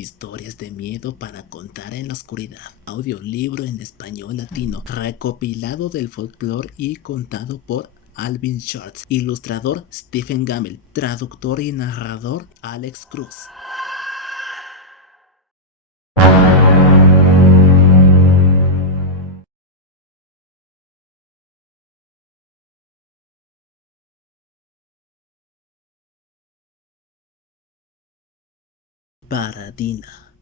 Historias de miedo para contar en la oscuridad. Audiolibro en español latino, recopilado del folclore y contado por Alvin Schwartz. Ilustrador Stephen Gammell. Traductor y narrador Alex Cruz. Paradina.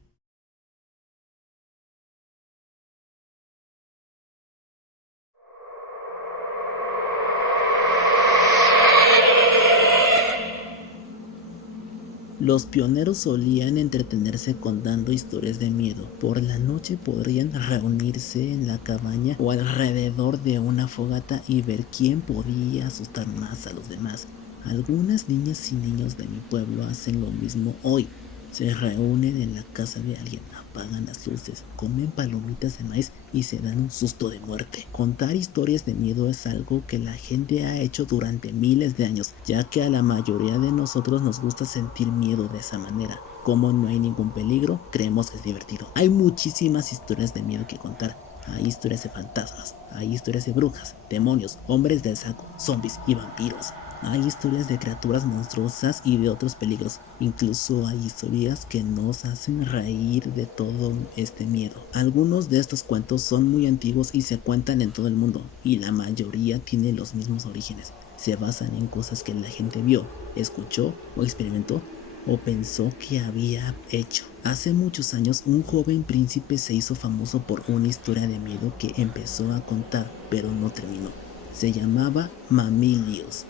Los pioneros solían entretenerse contando historias de miedo. Por la noche podrían reunirse en la cabaña o alrededor de una fogata y ver quién podía asustar más a los demás. Algunas niñas y niños de mi pueblo hacen lo mismo hoy. Se reúnen en la casa de alguien, apagan las luces, comen palomitas de maíz y se dan un susto de muerte. Contar historias de miedo es algo que la gente ha hecho durante miles de años, ya que a la mayoría de nosotros nos gusta sentir miedo de esa manera. Como no hay ningún peligro, creemos que es divertido. Hay muchísimas historias de miedo que contar. Hay historias de fantasmas, hay historias de brujas, demonios, hombres del saco, zombies y vampiros. Hay historias de criaturas monstruosas y de otros peligros. Incluso hay historias que nos hacen reír de todo este miedo. Algunos de estos cuentos son muy antiguos y se cuentan en todo el mundo, y la mayoría tienen los mismos orígenes. Se basan en cosas que la gente vio, escuchó o experimentó o pensó que había hecho. Hace muchos años un joven príncipe se hizo famoso por una historia de miedo que empezó a contar, pero no terminó. Se llamaba Mamilius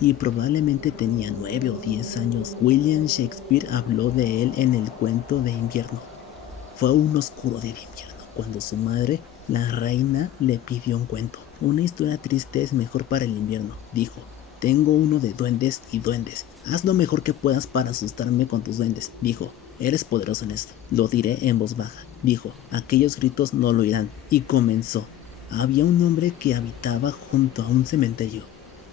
y probablemente tenía 9 o 10 años. William Shakespeare habló de él en el cuento de invierno. Fue un oscuro día de invierno cuando su madre, la reina, le pidió un cuento. Una historia triste es mejor para el invierno, dijo. Tengo uno de duendes y duendes. Haz lo mejor que puedas para asustarme con tus duendes, dijo. Eres poderoso en esto. Lo diré en voz baja, dijo. Aquellos gritos no lo oirán. Y comenzó. Había un hombre que habitaba junto a un cementerio.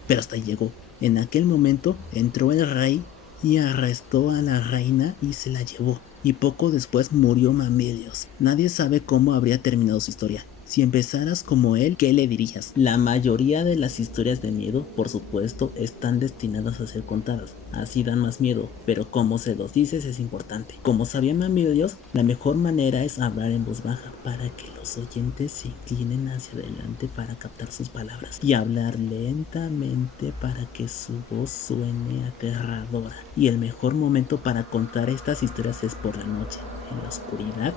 Pero hasta ahí llegó. En aquel momento entró el rey y arrestó a la reina y se la llevó. Y poco después murió Mamelios. Nadie sabe cómo habría terminado su historia. Si empezaras como él, ¿qué le dirías? La mayoría de las historias de miedo, por supuesto, están destinadas a ser contadas. Así dan más miedo, pero como se los dices es importante. Como sabía Mamelios, la mejor manera es hablar en voz baja para que los oyentes se inclinen hacia adelante para captar sus palabras y hablar lentamente para que su voz suene aterradora. Y el mejor momento para contar estas historias es por la noche, en la oscuridad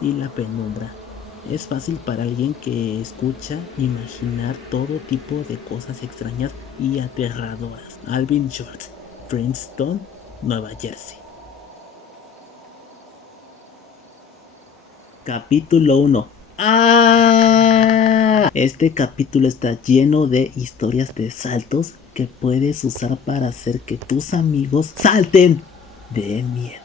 y la penumbra. Es fácil para alguien que escucha imaginar todo tipo de cosas extrañas y aterradoras. Alvin Schwartz, Princeton, Nueva Jersey. Capítulo 1. ¡Ah! Este capítulo está lleno de historias de saltos que puedes usar para hacer que tus amigos salten de miedo.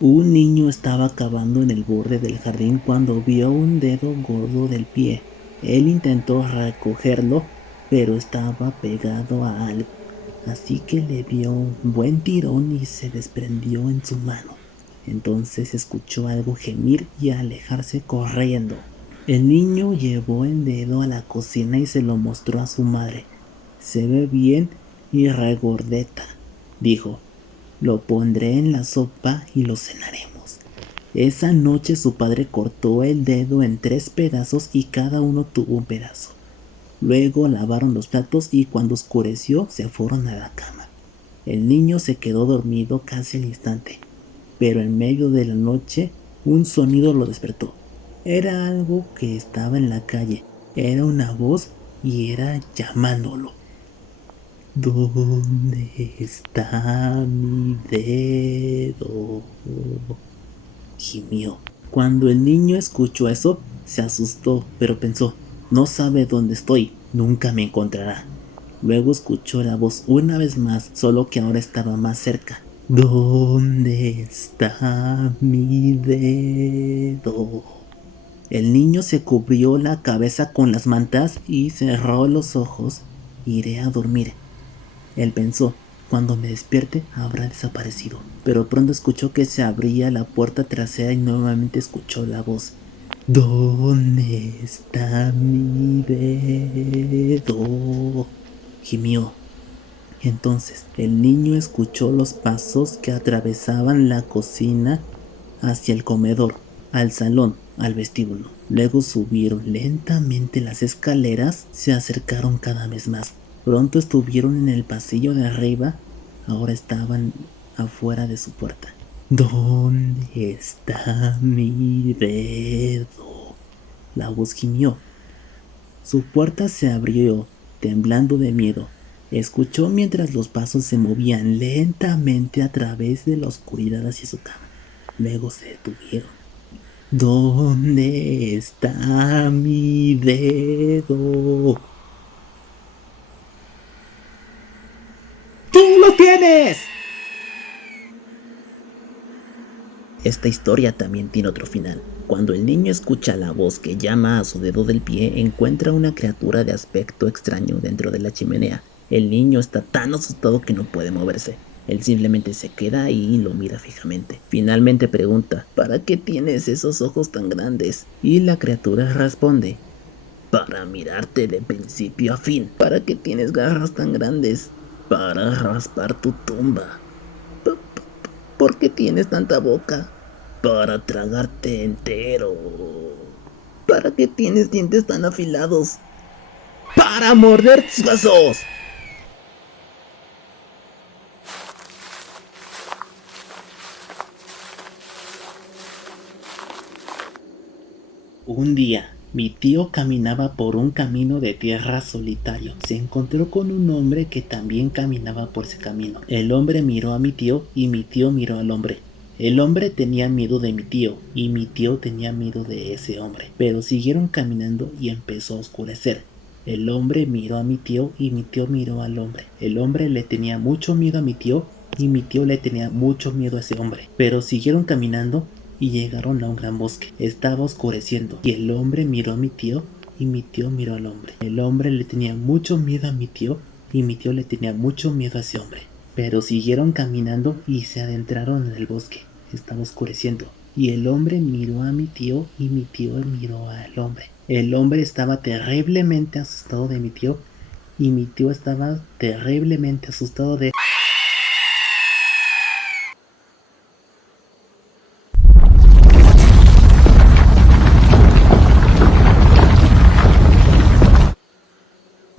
Un niño estaba cavando en el borde del jardín cuando vio un dedo gordo del pie. Él intentó recogerlo, pero estaba pegado a algo, así que le dio un buen tirón y se desprendió en su mano. Entonces escuchó algo gemir y alejarse corriendo. El niño llevó el dedo a la cocina y se lo mostró a su madre. Se ve bien y regordeta, dijo. Lo pondré en la sopa y lo cenaremos. Esa noche su padre cortó el dedo en 3 pedazos y cada uno tuvo un pedazo. Luego lavaron los platos y cuando oscureció se fueron a la cama. El niño se quedó dormido casi al instante, pero en medio de la noche un sonido lo despertó. Era algo que estaba en la calle, era una voz y era llamándolo. ¿Dónde está mi dedo? Gimió. Cuando el niño escuchó eso, se asustó, pero pensó, no sabe dónde estoy, nunca me encontrará. Luego escuchó la voz una vez más, solo que ahora estaba más cerca. ¿Dónde está mi dedo? El niño se cubrió la cabeza con las mantas y cerró los ojos. Iré a dormir. Él pensó, cuando me despierte habrá desaparecido. Pero pronto escuchó que se abría la puerta trasera y nuevamente escuchó la voz. ¿Dónde está mi dedo? Gimió. Entonces el niño escuchó los pasos que atravesaban la cocina hacia el comedor, al salón, al vestíbulo. Luego subieron lentamente las escaleras, se acercaron cada vez más. Pronto estuvieron en el pasillo de arriba, ahora estaban afuera de su puerta. ¿Dónde está mi dedo? La voz gimió. Su puerta se abrió, temblando de miedo. Escuchó mientras los pasos se movían lentamente a través de la oscuridad hacia su cama. Luego se detuvieron. ¿Dónde está mi dedo? ¡Tú lo tienes! Esta historia también tiene otro final. Cuando el niño escucha la voz que llama a su dedo del pie, encuentra una criatura de aspecto extraño dentro de la chimenea. El niño está tan asustado que no puede moverse. Él simplemente se queda ahí y lo mira fijamente. Finalmente pregunta, ¿para qué tienes esos ojos tan grandes? Y la criatura responde, para mirarte de principio a fin. ¿Para qué tienes garras tan grandes? Para raspar tu tumba. ¿Por qué tienes tanta boca? Para tragarte entero. ¿Para qué tienes dientes tan afilados? ¡Para morder tus huesos! Un día, mi tío caminaba por un camino de tierra solitario. Se encontró con un hombre que también caminaba por ese camino. El hombre miró a mi tío y mi tío miró al hombre. El hombre tenía miedo de mi tío y mi tío tenía miedo de ese hombre. Pero siguieron caminando y empezó a oscurecer. El hombre miró a mi tío y mi tío miró al hombre. El hombre le tenía mucho miedo a mi tío y mi tío le tenía mucho miedo a ese hombre. Pero siguieron caminando y llegaron a un gran bosque. Estaba oscureciendo y el hombre miró a mi tío y mi tío miró al hombre. El hombre le tenía mucho miedo a mi tío y mi tío le tenía mucho miedo a ese hombre. Pero siguieron caminando y se adentraron en el bosque. Estaba oscureciendo y el hombre miró a mi tío y mi tío miró al hombre. El hombre estaba terriblemente asustado de mi tío y mi tío estaba terriblemente asustado de...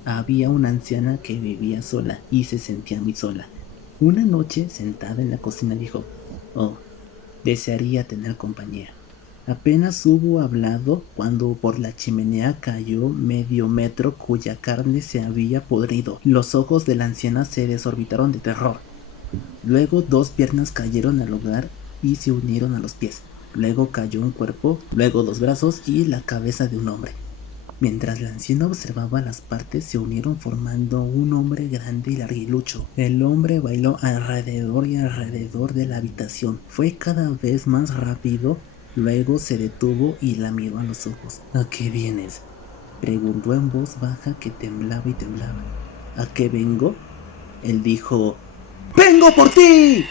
Había una anciana que vivía sola y se sentía muy sola. Una noche, sentada en la cocina, dijo, «Oh, desearía tener compañía». Apenas hubo hablado cuando por la chimenea cayó medio metro cuya carne se había podrido. Los ojos de la anciana se desorbitaron de terror. Luego 2 piernas cayeron al lugar y se unieron a los pies. Luego cayó un cuerpo, luego 2 brazos y la cabeza de un hombre. Mientras la anciana observaba las partes se unieron formando un hombre grande y larguilucho. El hombre bailó alrededor y alrededor de la habitación. Fue cada vez más rápido, luego se detuvo y la miró a los ojos. ¿A qué vienes?, preguntó en voz baja que temblaba y temblaba. ¿A qué vengo? Él dijo, ¡vengo por ti!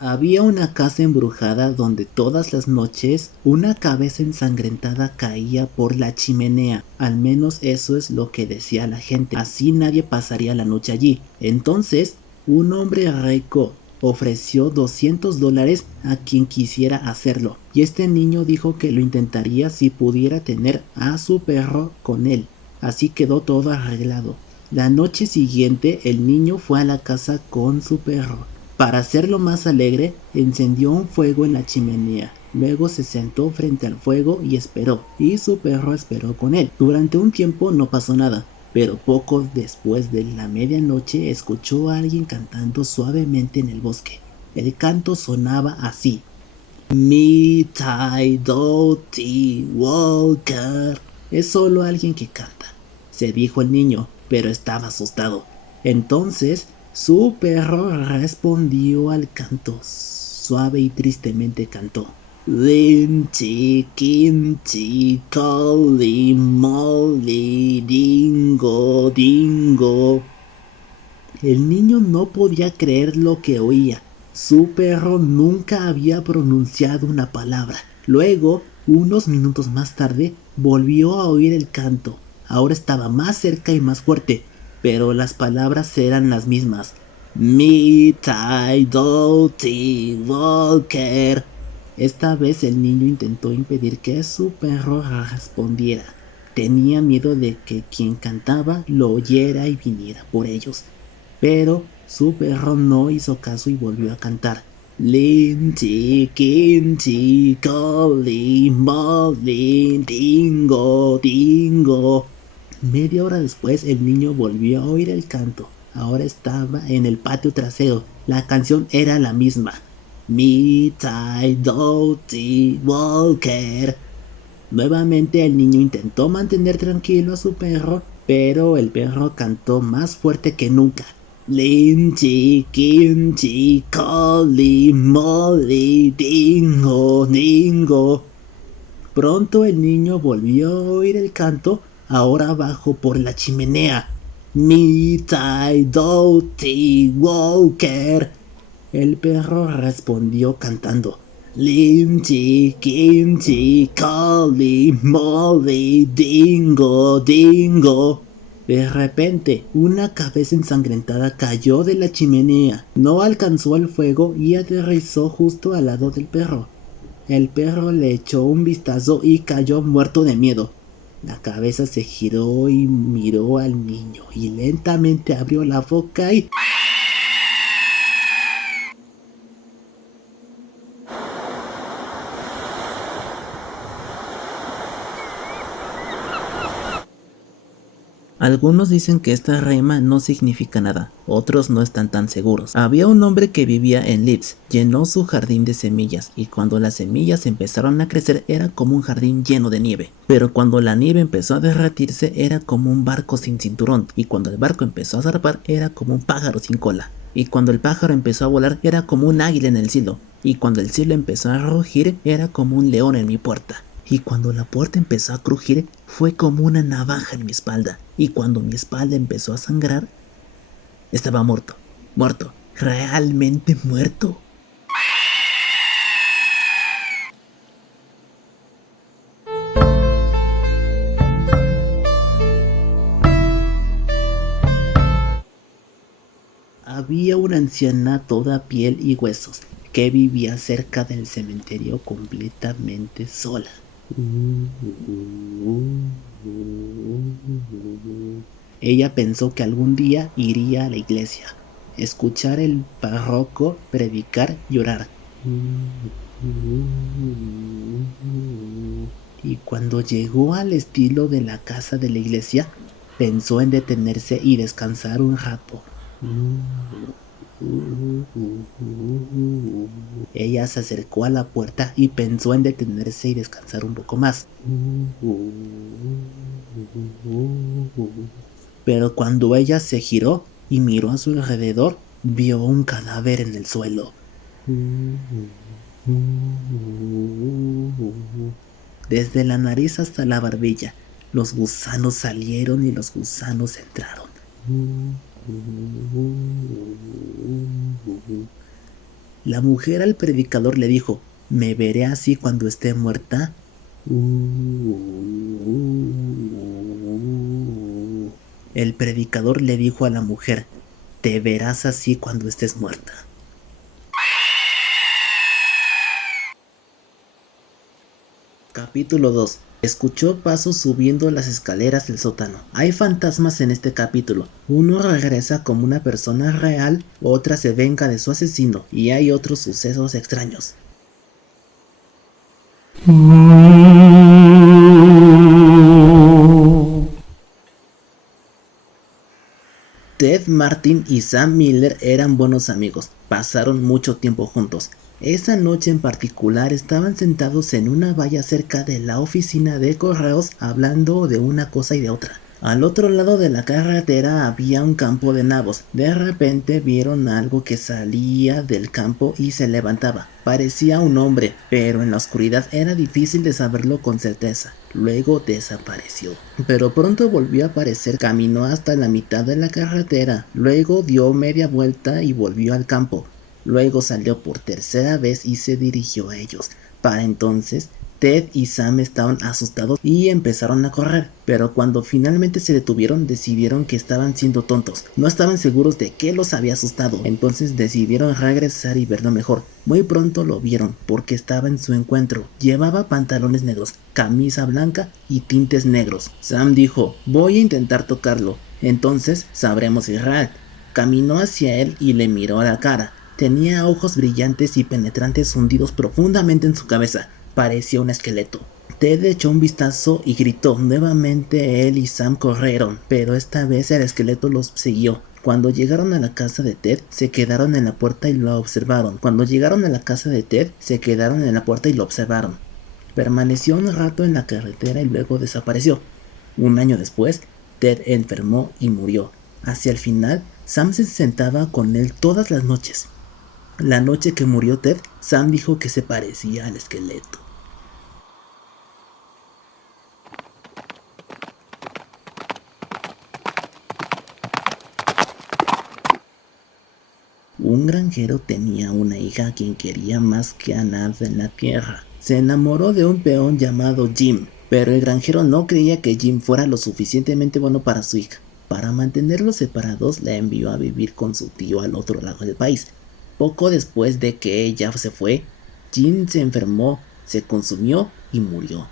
Había una casa embrujada donde todas las noches una cabeza ensangrentada caía por la chimenea. Al menos eso es lo que decía la gente. Así nadie pasaría la noche allí. Entonces, un hombre rico ofreció $200 a quien quisiera hacerlo. Y este niño dijo que lo intentaría si pudiera tener a su perro con él. Así quedó todo arreglado. La noche siguiente el niño fue a la casa con su perro. Para hacerlo más alegre, encendió un fuego en la chimenea. Luego se sentó frente al fuego y esperó, y su perro esperó con él. Durante un tiempo no pasó nada, pero poco después de la medianoche escuchó a alguien cantando suavemente en el bosque. El canto sonaba así: Mi Tai Do Ti Walker. Es solo alguien que canta, se dijo el niño, pero estaba asustado. Entonces, su perro respondió al canto. Suave y tristemente cantó. Limchi, kimchi, coli, molly, dingo, dingo. El niño no podía creer lo que oía. Su perro nunca había pronunciado una palabra. Luego, unos minutos más tarde, volvió a oír el canto. Ahora estaba más cerca y más fuerte, pero las palabras eran las mismas. Mitai Doti Walker. Esta vez el niño intentó impedir que su perro respondiera. Tenía miedo de que quien cantaba lo oyera y viniera por ellos. Pero su perro no hizo caso y volvió a cantar. Limchi, kimchi, coli, molly, dingo, dingo. Media hora después el niño volvió a oír el canto. Ahora estaba en el patio trasero. La canción era la misma. Mitai Doti Walker. Nuevamente el niño intentó mantener tranquilo a su perro, pero el perro cantó más fuerte que nunca. Limchi, kimchi, coli, molly, dingo, dingo. Pronto el niño volvió a oír el canto, ahora abajo por la chimenea. Mitai Doti Walker. El perro respondió cantando. Limchi, kimchi, coli, molly, dingo, dingo. De repente, una cabeza ensangrentada cayó de la chimenea. No alcanzó el fuego y aterrizó justo al lado del perro. El perro le echó un vistazo y cayó muerto de miedo. La cabeza se giró y miró al niño y lentamente abrió la boca y... Algunos dicen que esta rima no significa nada, otros no están tan seguros. Había un hombre que vivía en Leeds, llenó su jardín de semillas y cuando las semillas empezaron a crecer era como un jardín lleno de nieve. Pero cuando la nieve empezó a derretirse era como un barco sin cinturón y cuando el barco empezó a zarpar era como un pájaro sin cola. Y cuando el pájaro empezó a volar era como un águila en el cielo. Y cuando el cielo empezó a rugir era como un león en mi puerta. Y cuando la puerta empezó a crujir, fue como una navaja en mi espalda. Y cuando mi espalda empezó a sangrar, estaba muerto, muerto, realmente muerto. Había una anciana toda piel y huesos que vivía cerca del cementerio completamente sola. Ella pensó que algún día iría a la iglesia, escuchar el párroco predicar y orar. Y cuando llegó al estilo de la casa de la iglesia, pensó en detenerse y descansar un rato. Ella se acercó a la puerta y pensó en detenerse y descansar un poco más. Pero cuando ella se giró y miró a su alrededor, vio un cadáver en el suelo. Desde la nariz hasta la barbilla, los gusanos salieron y los gusanos entraron. La mujer al predicador le dijo: ¿me veré así cuando esté muerta? El predicador le dijo a la mujer: te verás así cuando estés muerta. Capítulo 2. Escuchó pasos subiendo las escaleras del sótano. Hay fantasmas en este capítulo. Uno regresa como una persona real, otra se venga de su asesino y hay otros sucesos extraños. Ted Martin y Sam Miller eran buenos amigos, pasaron mucho tiempo juntos. Esa noche en particular estaban sentados en una valla cerca de la oficina de correos hablando de una cosa y de otra. Al otro lado de la carretera había un campo de nabos. De repente vieron algo que salía del campo y se levantaba. Parecía un hombre, pero en la oscuridad era difícil de saberlo con certeza. Luego desapareció. Pero pronto volvió a aparecer, caminó hasta la mitad de la carretera, luego dio media vuelta y volvió al campo. Luego salió por tercera vez y se dirigió a ellos. Para entonces, Ted y Sam estaban asustados y empezaron a correr, pero cuando finalmente se detuvieron decidieron que estaban siendo tontos. No estaban seguros de qué los había asustado, entonces decidieron regresar y verlo mejor. Muy pronto lo vieron porque estaba en su encuentro. Llevaba pantalones negros, camisa blanca y tintes negros. Sam dijo, voy a intentar tocarlo, entonces sabremos si es real. Caminó hacia él y le miró a la cara. Tenía ojos brillantes y penetrantes hundidos profundamente en su cabeza. Parecía un esqueleto. Ted echó un vistazo y gritó. Nuevamente él y Sam corrieron, pero esta vez el esqueleto los siguió. Cuando llegaron a la casa de Ted, se quedaron en la puerta y lo observaron. Permaneció un rato en la carretera y luego desapareció. Un año después, Ted enfermó y murió. Hacia el final, Sam se sentaba con él todas las noches. La noche que murió Ted, Sam dijo que se parecía al esqueleto. Un granjero tenía una hija a quien quería más que a nada en la tierra. Se enamoró de un peón llamado Jim, pero el granjero no creía que Jim fuera lo suficientemente bueno para su hija. Para mantenerlos separados, la envió a vivir con su tío al otro lado del país. Poco después de que ella se fue, Jim se enfermó, se consumió y murió.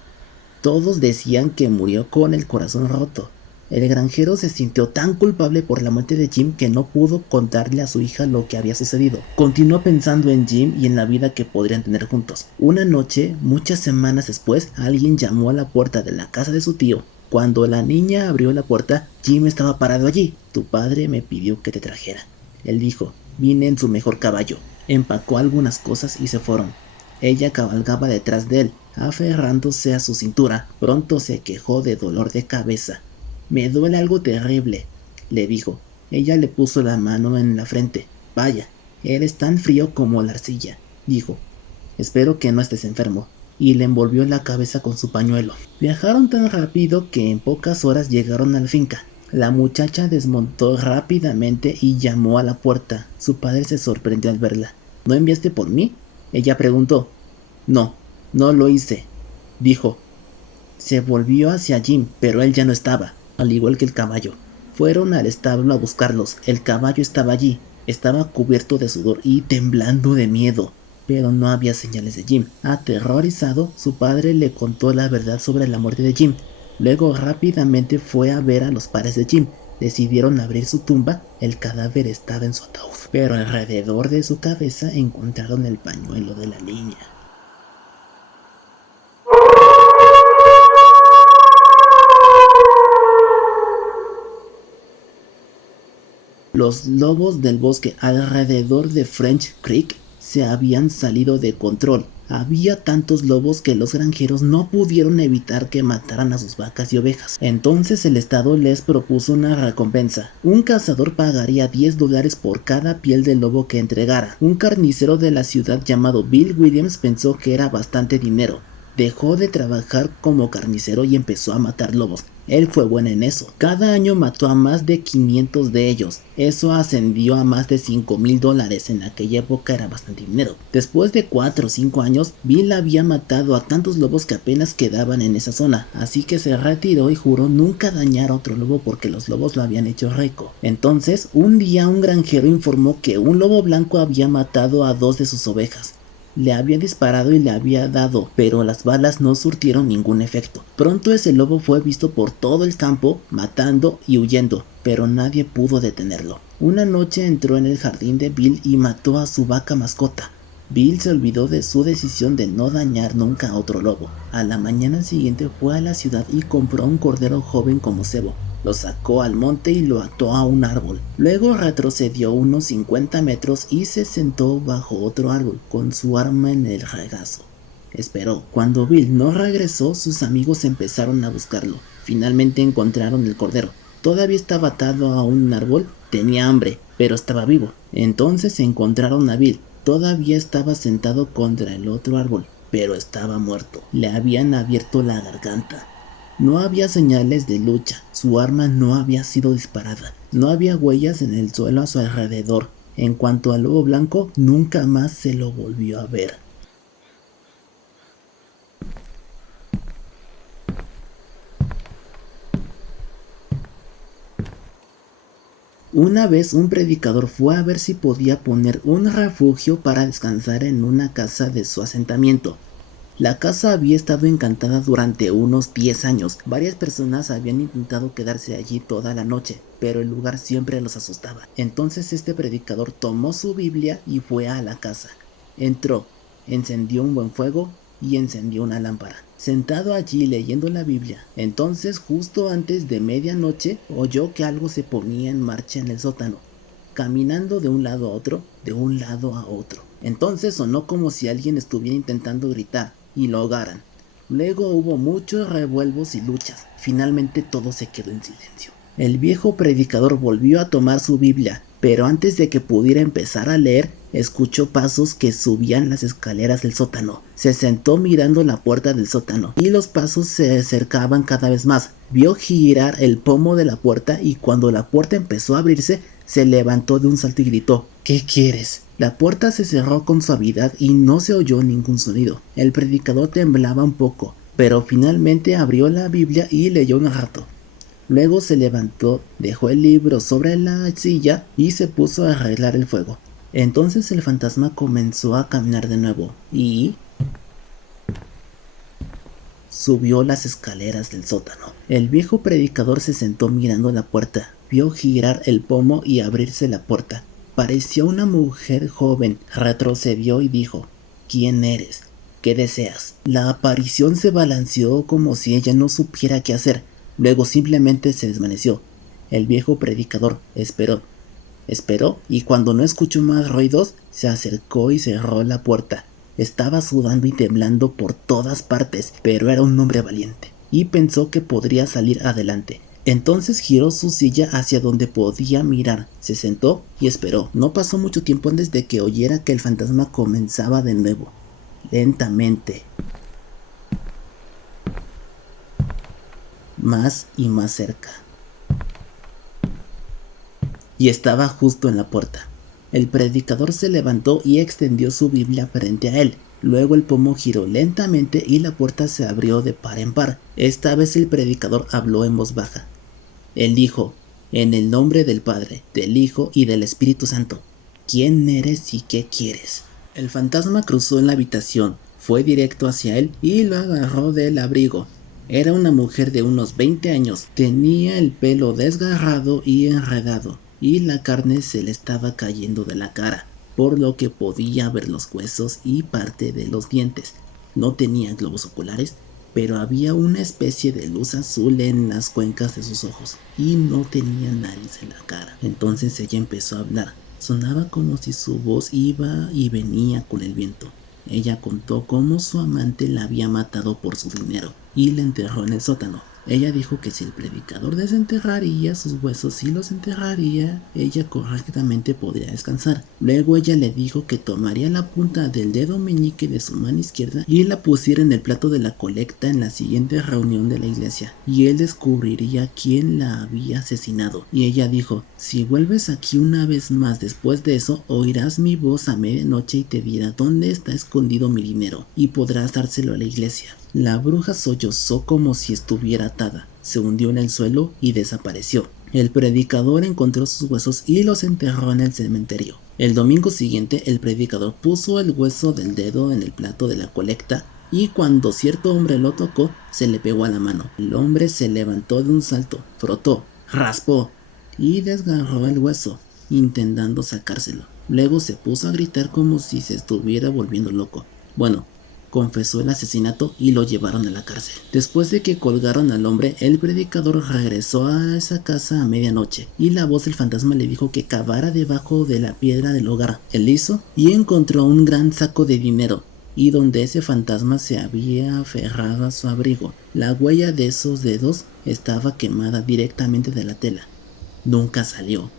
Todos decían que murió con el corazón roto. El granjero se sintió tan culpable por la muerte de Jim que no pudo contarle a su hija lo que había sucedido. Continuó pensando en Jim y en la vida que podrían tener juntos. Una noche, muchas semanas después, alguien llamó a la puerta de la casa de su tío. Cuando la niña abrió la puerta, Jim estaba parado allí. Tu padre me pidió que te trajera. Él dijo, vine en su mejor caballo. Empacó algunas cosas y se fueron. Ella cabalgaba detrás de él, aferrándose a su cintura. Pronto se quejó de dolor de cabeza. Me duele algo terrible, le dijo. Ella le puso la mano en la frente. Vaya, eres tan frío como la arcilla, dijo. Espero que no estés enfermo. Y le envolvió la cabeza con su pañuelo. Viajaron tan rápido que en pocas horas llegaron a la finca. La muchacha desmontó rápidamente y llamó a la puerta. Su padre se sorprendió al verla. ¿No enviaste por mí? Ella preguntó. No, no lo hice, dijo. Se volvió hacia Jim, pero él ya no estaba, al igual que el caballo. Fueron al establo a buscarlos. El caballo estaba allí, estaba cubierto de sudor y temblando de miedo, pero no había señales de Jim. Aterrorizado, su padre le contó la verdad sobre la muerte de Jim. Luego rápidamente fue a ver a los padres de Jim. Decidieron abrir su tumba. El cadáver estaba en su ataúd, pero alrededor de su cabeza encontraron el pañuelo de la niña. Los lobos del bosque alrededor de French Creek se habían salido de control. Había tantos lobos que los granjeros no pudieron evitar que mataran a sus vacas y ovejas. Entonces el estado les propuso una recompensa. Un cazador pagaría $10 por cada piel de lobo que entregara. Un carnicero de la ciudad llamado Bill Williams pensó que era bastante dinero. Dejó de trabajar como carnicero y empezó a matar lobos. Él fue bueno en eso. Cada año mató a más de 500 de ellos. Eso ascendió a más de $5,000. En aquella época era bastante dinero. Después de 4 o 5 años, Bill había matado a tantos lobos que apenas quedaban en esa zona. Así que se retiró y juró nunca dañar a otro lobo porque los lobos lo habían hecho rico. Entonces, un día un granjero informó que un lobo blanco había matado a 2 de sus ovejas. Le había disparado y le había dado, pero las balas no surtieron ningún efecto. Pronto ese lobo fue visto por todo el campo, matando y huyendo, pero nadie pudo detenerlo. Una noche entró en el jardín de Bill y mató a su vaca mascota. Bill se olvidó de su decisión de no dañar nunca a otro lobo. A la mañana siguiente fue a la ciudad y compró un cordero joven como cebo. Lo sacó al monte y lo ató a un árbol. Luego retrocedió unos 50 metros y se sentó bajo otro árbol con su arma en el regazo. Esperó. Cuando Bill no regresó, sus amigos empezaron a buscarlo. Finalmente encontraron el cordero. Todavía estaba atado a un árbol, tenía hambre, pero estaba vivo. Entonces encontraron a Bill. Todavía estaba sentado contra el otro árbol, pero estaba muerto. Le habían abierto la garganta. No había señales de lucha, su arma no había sido disparada, no había huellas en el suelo a su alrededor. En cuanto al lobo blanco, nunca más se lo volvió a ver. Una vez un predicador fue a ver si podía poner un refugio para descansar en una casa de su asentamiento. La casa había estado encantada durante unos 10 años. Varias personas habían intentado quedarse allí toda la noche, pero el lugar siempre los asustaba. Entonces este predicador tomó su Biblia y fue a la casa. Entró, encendió un buen fuego y encendió una lámpara. Sentado allí leyendo la Biblia, entonces justo antes de medianoche oyó que algo se ponía en marcha en el sótano, caminando de un lado a otro, de un lado a otro. Entonces sonó como si alguien estuviera intentando gritar y lo ahogaran. Luego hubo muchos revuelvos y luchas. Finalmente todo se quedó en silencio. El viejo predicador volvió a tomar su Biblia, pero antes de que pudiera empezar a leer, escuchó pasos que subían las escaleras del sótano. Se sentó mirando la puerta del sótano y los pasos se acercaban cada vez más. Vio girar el pomo de la puerta y cuando la puerta empezó a abrirse, se levantó de un salto y gritó: ¿Qué quieres? La puerta se cerró con suavidad y no se oyó ningún sonido. El predicador temblaba un poco, pero finalmente abrió la Biblia y leyó un rato. Luego se levantó, dejó el libro sobre la silla y se puso a arreglar el fuego. Entonces el fantasma comenzó a caminar de nuevo y subió las escaleras del sótano. El viejo predicador se sentó mirando la puerta, vio girar el pomo y abrirse la puerta. Parecía una mujer joven. Retrocedió y dijo: ¿Quién eres? ¿Qué deseas? La aparición se balanceó como si ella no supiera qué hacer. Luego simplemente se desvaneció. El viejo predicador esperó y cuando no escuchó más ruidos, se acercó y cerró la puerta. Estaba sudando y temblando por todas partes, pero era un hombre valiente y pensó que podría salir adelante. Entonces giró su silla hacia donde podía mirar, se sentó y esperó. No pasó mucho tiempo antes de que oyera que el fantasma comenzaba de nuevo, lentamente, más y más cerca. Y estaba justo en la puerta. El predicador se levantó y extendió su Biblia frente a él. Luego el pomo giró lentamente y la puerta se abrió de par en par. Esta vez el predicador habló en voz baja. Él dijo: en el nombre del Padre, del Hijo y del Espíritu Santo, ¿quién eres y qué quieres? El fantasma cruzó en la habitación, fue directo hacia él y lo agarró del abrigo. Era una mujer de unos 20 años, tenía el pelo desgarrado y enredado, y la carne se le estaba cayendo de la cara, por lo que podía ver los huesos y parte de los dientes. No tenía globos oculares, pero había una especie de luz azul en las cuencas de sus ojos, y no tenía nariz en la cara. Entonces ella empezó a hablar. Sonaba como si su voz iba y venía con el viento. Ella contó cómo su amante la había matado por su dinero y la enterró en el sótano. Ella dijo que si el predicador desenterraría sus huesos y los enterraría, ella correctamente podría descansar. Luego ella le dijo que tomaría la punta del dedo meñique de su mano izquierda y la pusiera en el plato de la colecta en la siguiente reunión de la iglesia, y él descubriría quién la había asesinado. Y ella dijo: si vuelves aquí una vez más después de eso, oirás mi voz a medianoche y te dirá dónde está escondido mi dinero, y podrás dárselo a la iglesia. La bruja sollozó como si estuviera atada, se hundió en el suelo y desapareció. El predicador encontró sus huesos y los enterró en el cementerio. El domingo siguiente, el predicador puso el hueso del dedo en el plato de la colecta y cuando cierto hombre lo tocó, se le pegó a la mano. El hombre se levantó de un salto, frotó, raspó y desgarró el hueso, intentando sacárselo. Luego se puso a gritar como si se estuviera volviendo loco. Confesó el asesinato y lo llevaron a la cárcel. Después de que colgaron al hombre, el predicador regresó a esa casa a medianoche y la voz del fantasma le dijo que cavara debajo de la piedra del hogar. Él hizo y encontró un gran saco de dinero. y donde ese fantasma se había aferrado a su abrigo. La huella de esos dedos estaba quemada directamente de la tela. Nunca salió.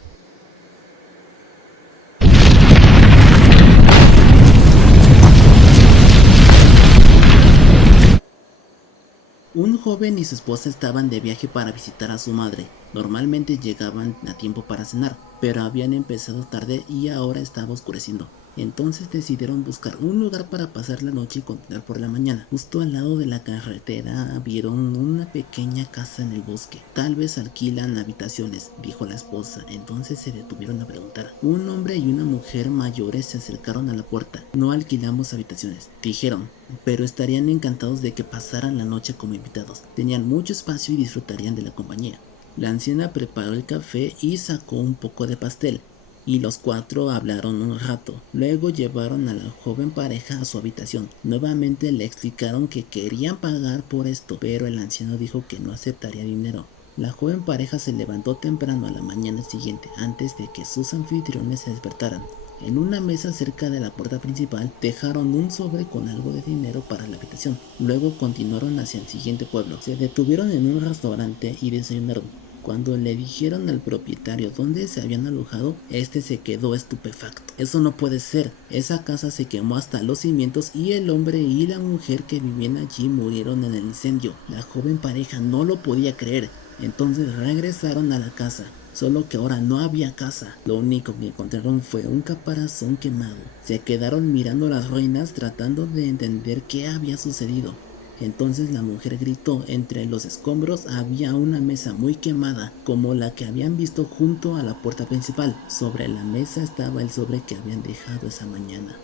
Un joven y su esposa estaban de viaje para visitar a su madre. Normalmente llegaban a tiempo para cenar, pero habían empezado tarde y ahora estaba oscureciendo. Entonces decidieron buscar un lugar para pasar la noche y continuar por la mañana. Justo al lado de la carretera vieron una pequeña casa en el bosque. Tal vez alquilan habitaciones, dijo la esposa. Entonces se detuvieron a preguntar. Un hombre y una mujer mayores se acercaron a la puerta. No alquilamos habitaciones, dijeron, pero estarían encantados de que pasaran la noche como invitados. Tenían mucho espacio y disfrutarían de la compañía. La anciana preparó el café y sacó un poco de pastel, y los cuatro hablaron un rato. Luego llevaron a la joven pareja a su habitación. Nuevamente le explicaron que querían pagar por esto, pero el anciano dijo que no aceptaría dinero. La joven pareja se levantó temprano a la mañana siguiente, antes de que sus anfitriones se despertaran. En una mesa cerca de la puerta principal dejaron un sobre con algo de dinero para la habitación. Luego continuaron hacia el siguiente pueblo. Se detuvieron en un restaurante y desayunaron. Cuando le dijeron al propietario dónde se habían alojado, este se quedó estupefacto. Eso no puede ser. Esa casa se quemó hasta los cimientos y el hombre y la mujer que vivían allí murieron en el incendio. La joven pareja no lo podía creer. Entonces regresaron a la casa. Solo que ahora no había casa. Lo único que encontraron fue un caparazón quemado. Se quedaron mirando las ruinas tratando de entender qué había sucedido. Entonces la mujer gritó. Entre los escombros había una mesa muy quemada, como la que habían visto junto a la puerta principal. Sobre la mesa estaba el sobre que habían dejado esa mañana.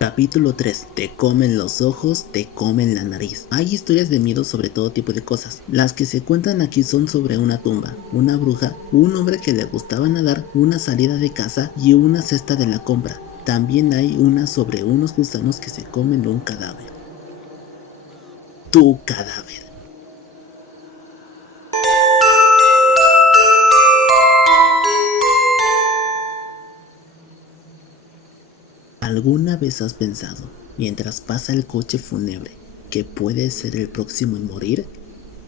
Capítulo 3. Te comen los ojos, te comen la nariz. Hay historias de miedo sobre todo tipo de cosas. Las que se cuentan aquí son sobre una tumba, una bruja, un hombre que le gustaba nadar, una salida de casa y una cesta de la compra. También hay una sobre unos gusanos que se comen un cadáver. Tu cadáver. ¿Alguna vez has pensado, mientras pasa el coche fúnebre, que puedes ser el próximo en morir?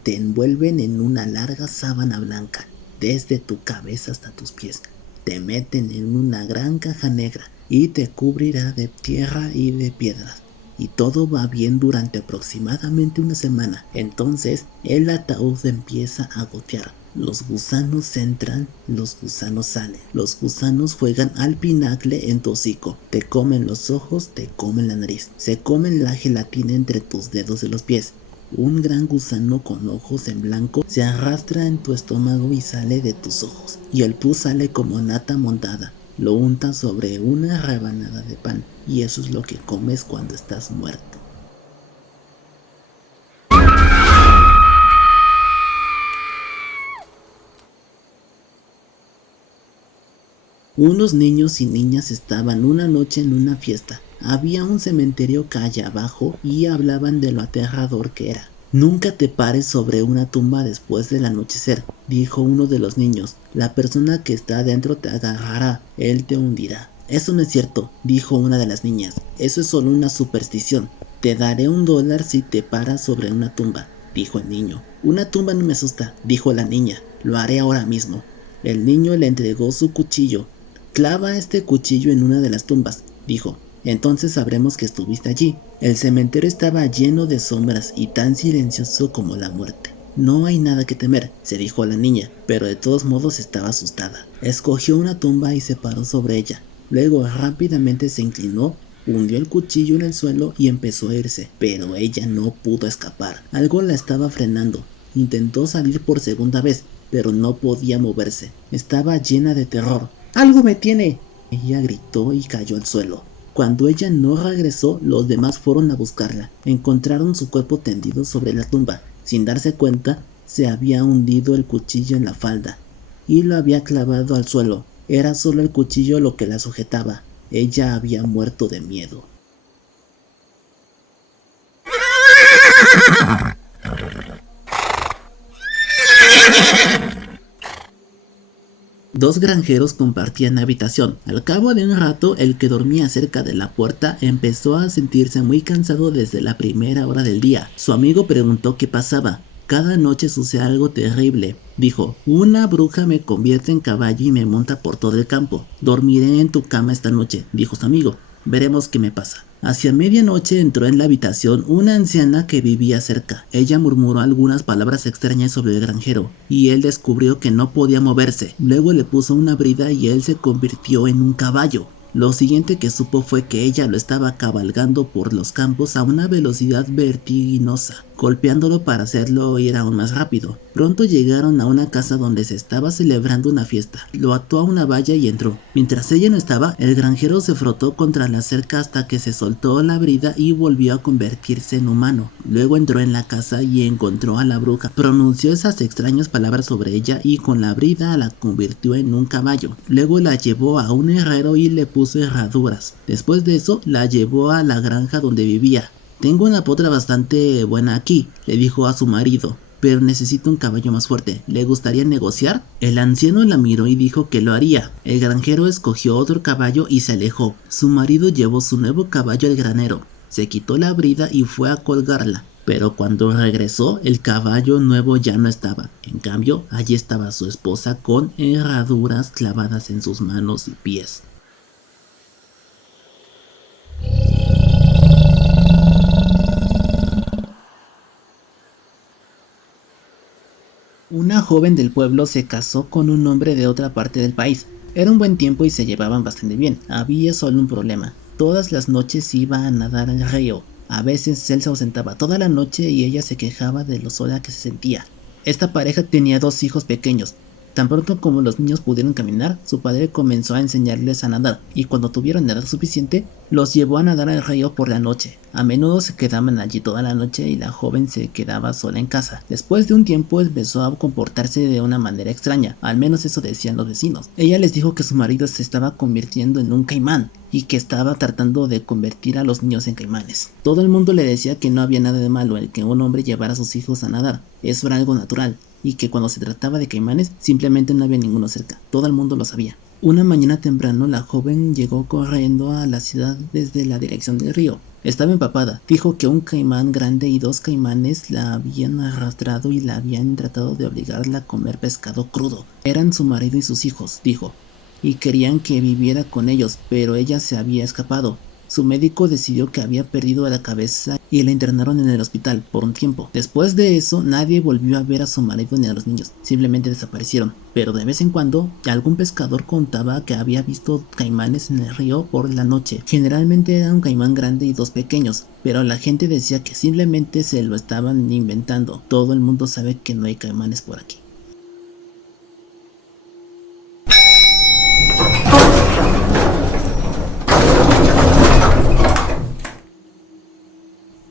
Te envuelven en una larga sábana blanca, desde tu cabeza hasta tus pies. Te meten en una gran caja negra y te cubrirá de tierra y de piedras. Y todo va bien durante aproximadamente una semana. Entonces el ataúd empieza a gotear. Los gusanos entran, los gusanos salen. Los gusanos juegan al pinacle en tu hocico. Te comen los ojos, te comen la nariz. Se comen la gelatina entre tus dedos de los pies. Un gran gusano con ojos en blanco se arrastra en tu estómago y sale de tus ojos. Y el pus sale como nata montada. Lo untas sobre una rebanada de pan. Y eso es lo que comes cuando estás muerto. Unos niños y niñas estaban una noche en una fiesta. Había un cementerio calle abajo y hablaban de lo aterrador que era. Nunca te pares sobre una tumba después del anochecer, dijo uno de los niños. La persona que está adentro te agarrará, él te hundirá. Eso no es cierto, dijo una de las niñas. Eso es solo una superstición. Te daré $1 si te paras sobre una tumba, dijo el niño. Una tumba no me asusta, dijo la niña. Lo haré ahora mismo. El niño le entregó su cuchillo. Clava este cuchillo en una de las tumbas, dijo. Entonces sabremos que estuviste allí. El cementerio estaba lleno de sombras y tan silencioso como la muerte. No hay nada que temer, se dijo a la niña, pero de todos modos estaba asustada. Escogió una tumba y se paró sobre ella. Luego rápidamente se inclinó, hundió el cuchillo en el suelo y empezó a irse, pero ella no pudo escapar. Algo la estaba frenando. Intentó salir por segunda vez, pero no podía moverse. Estaba llena de terror. ¡Algo me tiene!, ella gritó y cayó al suelo. Cuando ella no regresó, los demás fueron a buscarla. Encontraron su cuerpo tendido sobre la tumba. Sin darse cuenta, se había hundido el cuchillo en la falda y lo había clavado al suelo. Era solo el cuchillo lo que la sujetaba. Ella había muerto de miedo. Dos granjeros compartían habitación. Al cabo de un rato, el que dormía cerca de la puerta empezó a sentirse muy cansado desde la primera hora del día. Su amigo preguntó qué pasaba. Cada noche sucede algo terrible, dijo. Una bruja me convierte en caballo y me monta por todo el campo. Dormiré en tu cama esta noche, dijo su amigo. Veremos qué me pasa. Hacia medianoche entró en la habitación una anciana que vivía cerca. Ella murmuró algunas palabras extrañas sobre el granjero, y él descubrió que no podía moverse. Luego le puso una brida y él se convirtió en un caballo. Lo siguiente que supo fue que ella lo estaba cabalgando por los campos a una velocidad vertiginosa, golpeándolo para hacerlo ir aún más rápido. Pronto llegaron a una casa donde se estaba celebrando una fiesta. Lo ató a una valla y entró. Mientras ella no estaba, el granjero se frotó contra la cerca hasta que se soltó la brida y volvió a convertirse en humano. Luego entró en la casa y encontró a la bruja. Pronunció esas extrañas palabras sobre ella y con la brida la convirtió en un caballo. Luego la llevó a un herrero y le puso herraduras. Después de eso, la llevó a la granja donde vivía. Tengo una potra bastante buena aquí, le dijo a su marido, pero necesito un caballo más fuerte. ¿Le gustaría negociar? El anciano la miró y dijo que lo haría. El granjero escogió otro caballo y se alejó. Su marido llevó su nuevo caballo al granero. Se quitó la brida y fue a colgarla. Pero cuando regresó, el caballo nuevo ya no estaba. En cambio, allí estaba su esposa con herraduras clavadas en sus manos y pies. Una joven del pueblo se casó con un hombre de otra parte del país. Era un buen tiempo y se llevaban bastante bien. Había solo un problema. Todas las noches iba a nadar al río. A veces él se ausentaba toda la noche y ella se quejaba de lo sola que se sentía. Esta pareja tenía dos hijos pequeños. Tan pronto como los niños pudieron caminar, su padre comenzó a enseñarles a nadar, y cuando tuvieron edad suficiente, los llevó a nadar al río por la noche. A menudo se quedaban allí toda la noche y la joven se quedaba sola en casa. Después de un tiempo empezó a comportarse de una manera extraña, al menos eso decían los vecinos. Ella les dijo que su marido se estaba convirtiendo en un caimán, y que estaba tratando de convertir a los niños en caimanes. Todo el mundo le decía que no había nada de malo en que un hombre llevara a sus hijos a nadar, eso era algo natural, y que cuando se trataba de caimanes simplemente no había ninguno cerca, todo el mundo lo sabía. Una mañana temprano la joven llegó corriendo a la ciudad desde la dirección del río. Estaba empapada. Dijo que un caimán grande y dos caimanes la habían arrastrado y la habían tratado de obligarla a comer pescado crudo. Eran su marido y sus hijos, dijo, y querían que viviera con ellos, pero ella se había escapado. Su médico decidió que había perdido la cabeza y la internaron en el hospital por un tiempo. Después de eso, nadie volvió a ver a su marido ni a los niños, simplemente desaparecieron. Pero de vez en cuando, algún pescador contaba que había visto caimanes en el río por la noche. Generalmente era un caimán grande y dos pequeños, pero la gente decía que simplemente se lo estaban inventando. Todo el mundo sabe que no hay caimanes por aquí.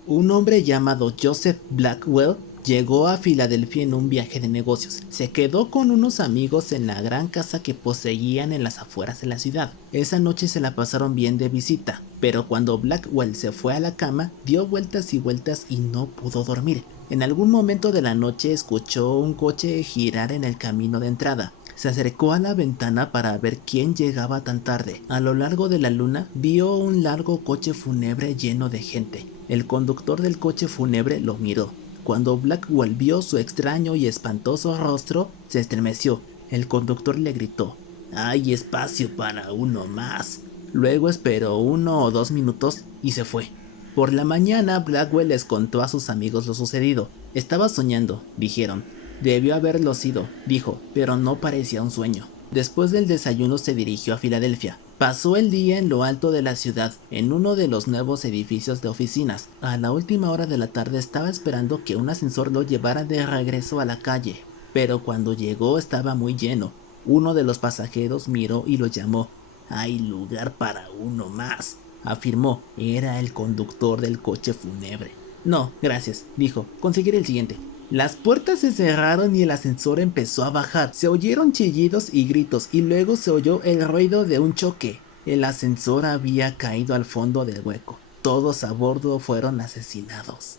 Un hombre llamado Joseph Blackwell llegó a Filadelfia en un viaje de negocios. Se quedó con unos amigos en la gran casa que poseían en las afueras de la ciudad. Esa noche se la pasaron bien de visita, pero cuando Blackwell se fue a la cama, dio vueltas y vueltas y no pudo dormir. En algún momento de la noche escuchó un coche girar en el camino de entrada. Se acercó a la ventana para ver quién llegaba tan tarde. A lo largo de la luna vio un largo coche fúnebre lleno de gente. El conductor del coche fúnebre lo miró. Cuando Blackwell vio su extraño y espantoso rostro, se estremeció. El conductor le gritó: «Hay espacio para uno más». Luego esperó 1 o 2 minutos y se fue. Por la mañana, Blackwell les contó a sus amigos lo sucedido. «Estaba soñando», dijeron. «Debió haberlo sido», dijo, pero no parecía un sueño. Después del desayuno se dirigió a Filadelfia. Pasó el día en lo alto de la ciudad, en uno de los nuevos edificios de oficinas. A la última hora de la tarde estaba esperando que un ascensor lo llevara de regreso a la calle, pero cuando llegó estaba muy lleno. Uno de los pasajeros miró y lo llamó. «Hay lugar para uno más», afirmó. Era el conductor del coche fúnebre. «No, gracias», dijo. «Conseguiré el siguiente». Las puertas se cerraron y el ascensor empezó a bajar. Se oyeron chillidos y gritos y luego se oyó el ruido de un choque. El ascensor había caído al fondo del hueco. Todos a bordo fueron asesinados.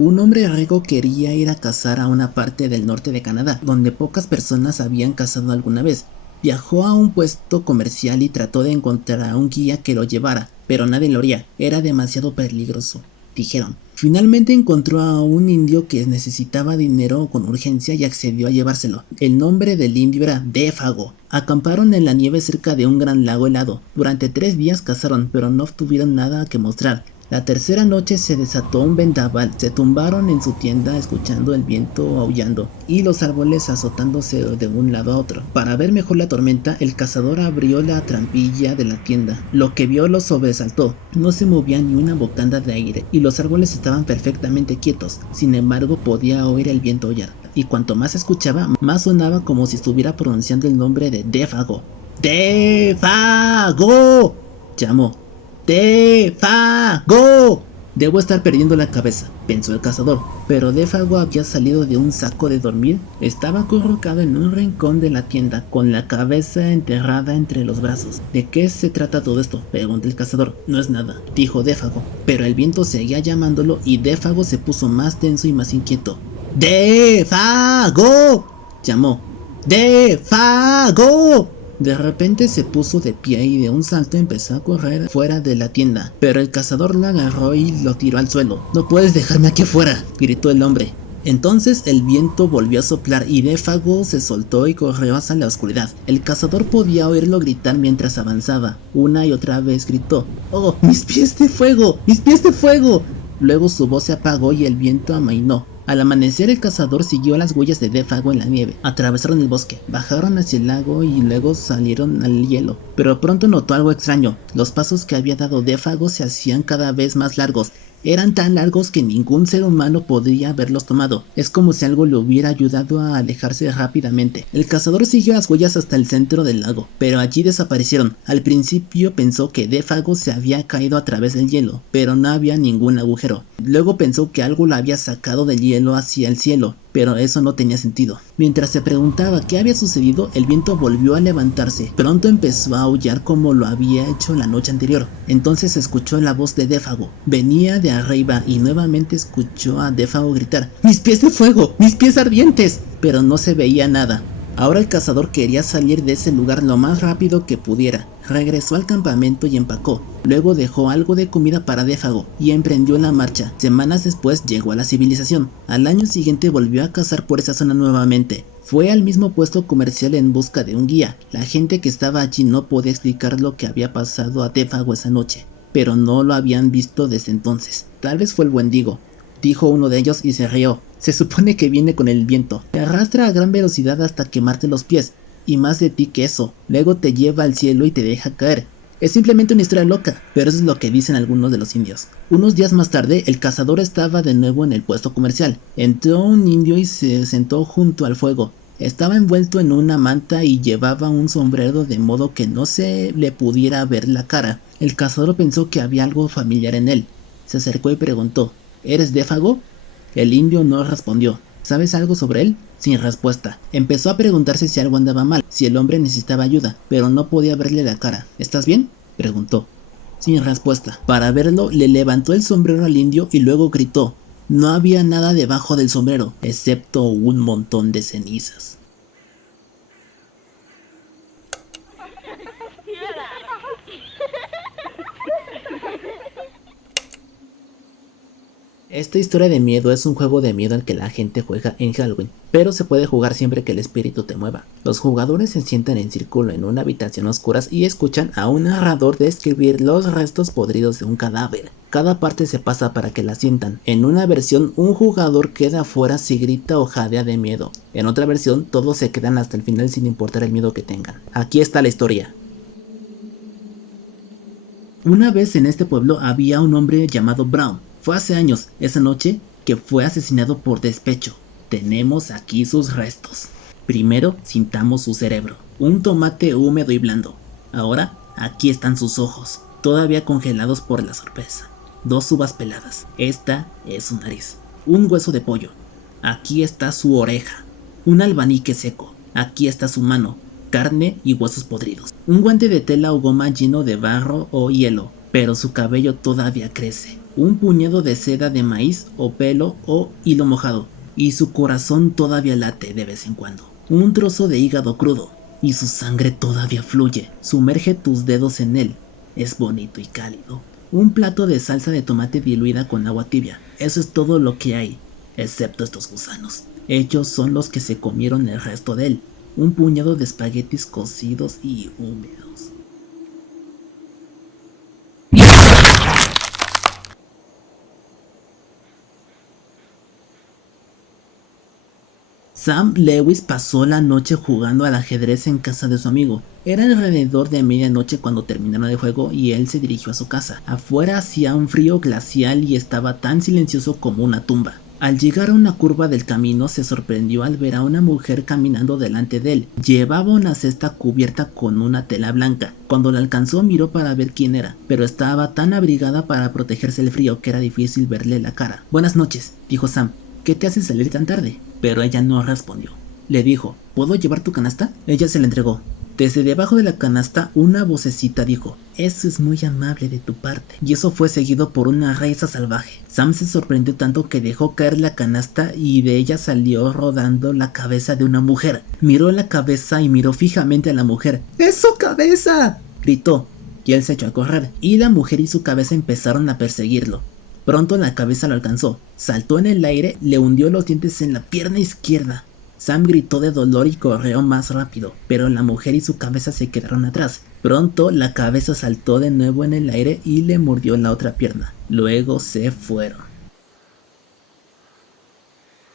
Un hombre rico quería ir a cazar a una parte del norte de Canadá, donde pocas personas habían cazado alguna vez. Viajó a un puesto comercial y trató de encontrar a un guía que lo llevara, pero nadie lo haría, era demasiado peligroso, dijeron. Finalmente encontró a un indio que necesitaba dinero con urgencia y accedió a llevárselo. El nombre del indio era Défago. Acamparon en la nieve cerca de un gran lago helado. Durante 3 días cazaron, pero no obtuvieron nada que mostrar. La tercera noche se desató un vendaval, se tumbaron en su tienda escuchando el viento aullando y los árboles azotándose de un lado a otro. Para ver mejor la tormenta, el cazador abrió la trampilla de la tienda. Lo que vio lo sobresaltó. No se movía ni una bocanda de aire y los árboles estaban perfectamente quietos. Sin embargo, podía oír el viento aullar. Y cuanto más escuchaba, más sonaba como si estuviera pronunciando el nombre de Défago. ¡Défago!, llamó. ¡Défago! Debo estar perdiendo la cabeza, pensó el cazador, pero Défago había salido de un saco de dormir. Estaba acurrucado en un rincón de la tienda, con la cabeza enterrada entre los brazos. ¿De qué se trata todo esto?, preguntó el cazador. No es nada, dijo Défago, pero el viento seguía llamándolo y Défago se puso más tenso y más inquieto. ¡Défago!, llamó. ¡Défago! De repente se puso de pie y de un salto empezó a correr fuera de la tienda, pero el cazador lo agarró y lo tiró al suelo. «No puedes dejarme aquí afuera», gritó el hombre. Entonces el viento volvió a soplar y Défago se soltó y corrió hacia la oscuridad. El cazador podía oírlo gritar mientras avanzaba. Una y otra vez gritó: «¡Oh, mis pies de fuego! ¡Mis pies de fuego!». Luego su voz se apagó y el viento amainó. Al amanecer el cazador siguió las huellas de Défago en la nieve. Atravesaron el bosque, bajaron hacia el lago y luego salieron al hielo. Pero pronto notó algo extraño. Los pasos que había dado Défago se hacían cada vez más largos. Eran tan largos que ningún ser humano podría haberlos tomado. Es como si algo le hubiera ayudado a alejarse rápidamente. El cazador siguió las huellas hasta el centro del lago, pero allí desaparecieron. Al principio pensó que Défago se había caído a través del hielo, pero no había ningún agujero. Luego pensó que algo lo había sacado del hielo hacia el cielo, pero eso no tenía sentido. Mientras se preguntaba qué había sucedido, el viento volvió a levantarse. Pronto empezó a aullar como lo había hecho la noche anterior. Entonces escuchó la voz de Défago. Venía de arriba y nuevamente escuchó a Défago gritar: «¡Mis pies de fuego! ¡Mis pies ardientes!». Pero no se veía nada. Ahora el cazador quería salir de ese lugar lo más rápido que pudiera. Regresó al campamento y empacó. Luego dejó algo de comida para Défago y emprendió la marcha. Semanas después llegó a la civilización. Al año siguiente volvió a cazar por esa zona nuevamente. Fue al mismo puesto comercial en busca de un guía. La gente que estaba allí no podía explicar lo que había pasado a Défago esa noche, pero no lo habían visto desde entonces. Tal vez fue el Wendigo, dijo uno de ellos y se rió. Se supone que viene con el viento. Te arrastra a gran velocidad hasta quemarte los pies. Y más de ti que eso. Luego te lleva al cielo y te deja caer. Es simplemente una historia loca, pero eso es lo que dicen algunos de los indios. Unos días más tarde, el cazador estaba de nuevo en el puesto comercial. Entró un indio y se sentó junto al fuego. Estaba envuelto en una manta y llevaba un sombrero de modo que no se le pudiera ver la cara. El cazador pensó que había algo familiar en él. Se acercó y preguntó: «¿Eres Défago?». El indio no respondió. ¿Sabes algo sobre él? Sin respuesta. Empezó a preguntarse si algo andaba mal, si el hombre necesitaba ayuda, pero no podía verle la cara. ¿Estás bien?, preguntó. Sin respuesta. Para verlo, le levantó el sombrero al indio y luego gritó. No había nada debajo del sombrero, excepto un montón de cenizas. Esta historia de miedo es un juego de miedo al que la gente juega en Halloween, pero se puede jugar siempre que el espíritu te mueva. Los jugadores se sientan en círculo en una habitación oscura y escuchan a un narrador describir los restos podridos de un cadáver. Cada parte se pasa para que la sientan. En una versión, un jugador queda afuera si grita o jadea de miedo. En otra versión, todos se quedan hasta el final sin importar el miedo que tengan. Aquí está la historia. Una vez en este pueblo había un hombre llamado Brown. Fue hace años, esa noche, que fue asesinado por despecho. Tenemos aquí sus restos. Primero, sintamos su cerebro. Un tomate húmedo y blando. Ahora, aquí están sus ojos, todavía congelados por la sorpresa. 2 uvas peladas. Esta es su nariz. Un hueso de pollo. Aquí está su oreja. Un albanique seco. Aquí está su mano. Carne y huesos podridos. Un guante de tela o goma lleno de barro o hielo, pero su cabello todavía crece. un puñado de seda de maíz o pelo o hilo mojado, y su corazón todavía late de vez en cuando. Un trozo de hígado crudo, y su sangre todavía fluye. Sumerge tus dedos en él. Es bonito y cálido. Un plato de salsa de tomate diluida con agua tibia. Eso es todo lo que hay, excepto estos gusanos. Ellos son los que se comieron el resto de él. Un puñado de espaguetis cocidos y húmedos. Sam Lewis pasó la noche jugando al ajedrez en casa de su amigo. Era alrededor de medianoche cuando terminaron el juego y él se dirigió a su casa. Afuera hacía un frío glacial y estaba tan silencioso como una tumba. Al llegar a una curva del camino se sorprendió al ver a una mujer caminando delante de él. Llevaba una cesta cubierta con una tela blanca. Cuando la alcanzó miró para ver quién era, pero estaba tan abrigada para protegerse del frío que era difícil verle la cara. Buenas noches, dijo Sam. ¿Qué te hace salir tan tarde? Pero ella no respondió. Le dijo, ¿puedo llevar tu canasta? Ella se la entregó. Desde debajo de la canasta una vocecita dijo, eso es muy amable de tu parte. Y eso fue seguido por una risa salvaje. Sam se sorprendió tanto que dejó caer la canasta y de ella salió rodando la cabeza de una mujer. Miró la cabeza y miró fijamente a la mujer. ¡Es su cabeza!, gritó. Y él se echó a correr, y la mujer y su cabeza empezaron a perseguirlo. Pronto la cabeza lo alcanzó, saltó en el aire, le hundió los dientes en la pierna izquierda. Sam gritó de dolor y corrió más rápido, pero la mujer y su cabeza se quedaron atrás. Pronto la cabeza saltó de nuevo en el aire y le mordió la otra pierna. Luego se fueron.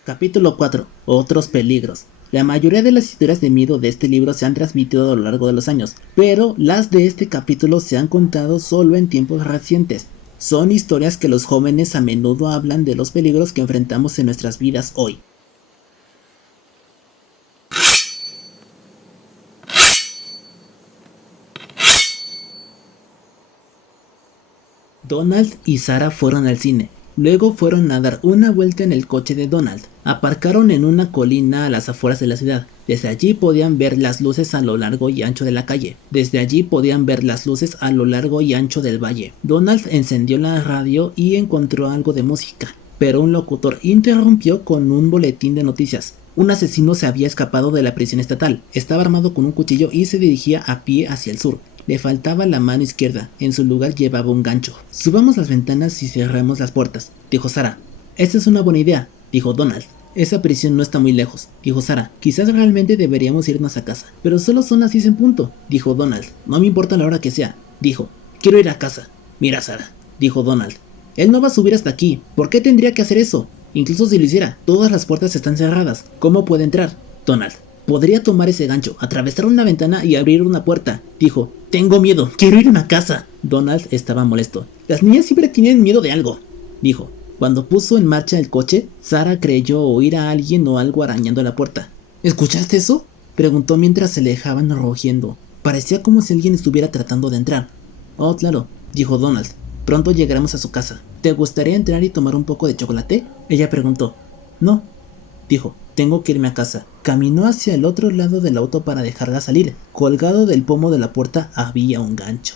Capítulo 4. Otros peligros. La mayoría de las historias de miedo de este libro se han transmitido a lo largo de los años, pero las de este capítulo se han contado solo en tiempos recientes. Son historias que los jóvenes a menudo hablan de los peligros que enfrentamos en nuestras vidas hoy. Donald y Sarah fueron al cine. Luego fueron a dar una vuelta en el coche de Donald. Aparcaron en una colina a las afueras de la ciudad. Desde allí podían ver las luces a lo largo y ancho de la calle. Desde allí podían ver las luces a lo largo y ancho del valle. Donald encendió la radio y encontró algo de música, pero un locutor interrumpió con un boletín de noticias. Un asesino se había escapado de la prisión estatal. Estaba armado con un cuchillo y se dirigía a pie hacia el sur. Le faltaba la mano izquierda, en su lugar llevaba un gancho. Subamos las ventanas y cerremos las puertas, dijo Sarah. Esta es una buena idea, dijo Donald. Esa prisión no está muy lejos, dijo Sarah. Quizás realmente deberíamos irnos a casa. Pero solo son las 6 en punto, dijo Donald. No me importa la hora que sea, dijo. Quiero ir a casa. Mira, Sarah, dijo Donald. Él no va a subir hasta aquí. ¿Por qué tendría que hacer eso? Incluso si lo hiciera, todas las puertas están cerradas. ¿Cómo puede entrar? Donald. Podría tomar ese gancho, atravesar una ventana y abrir una puerta, dijo. Tengo miedo, quiero ir a una casa. Donald estaba molesto. Las niñas siempre tienen miedo de algo, dijo. Cuando puso en marcha el coche, Sarah creyó oír a alguien o algo arañando la puerta. ¿Escuchaste eso?, preguntó mientras se alejaban rugiendo. Parecía como si alguien estuviera tratando de entrar. Oh, claro, dijo Donald. Pronto llegaremos a su casa. ¿Te gustaría entrar y tomar un poco de chocolate?, ella preguntó. No, dijo. Tengo que irme a casa. Caminó hacia el otro lado del auto para dejarla salir. Colgado del pomo de la puerta había un gancho.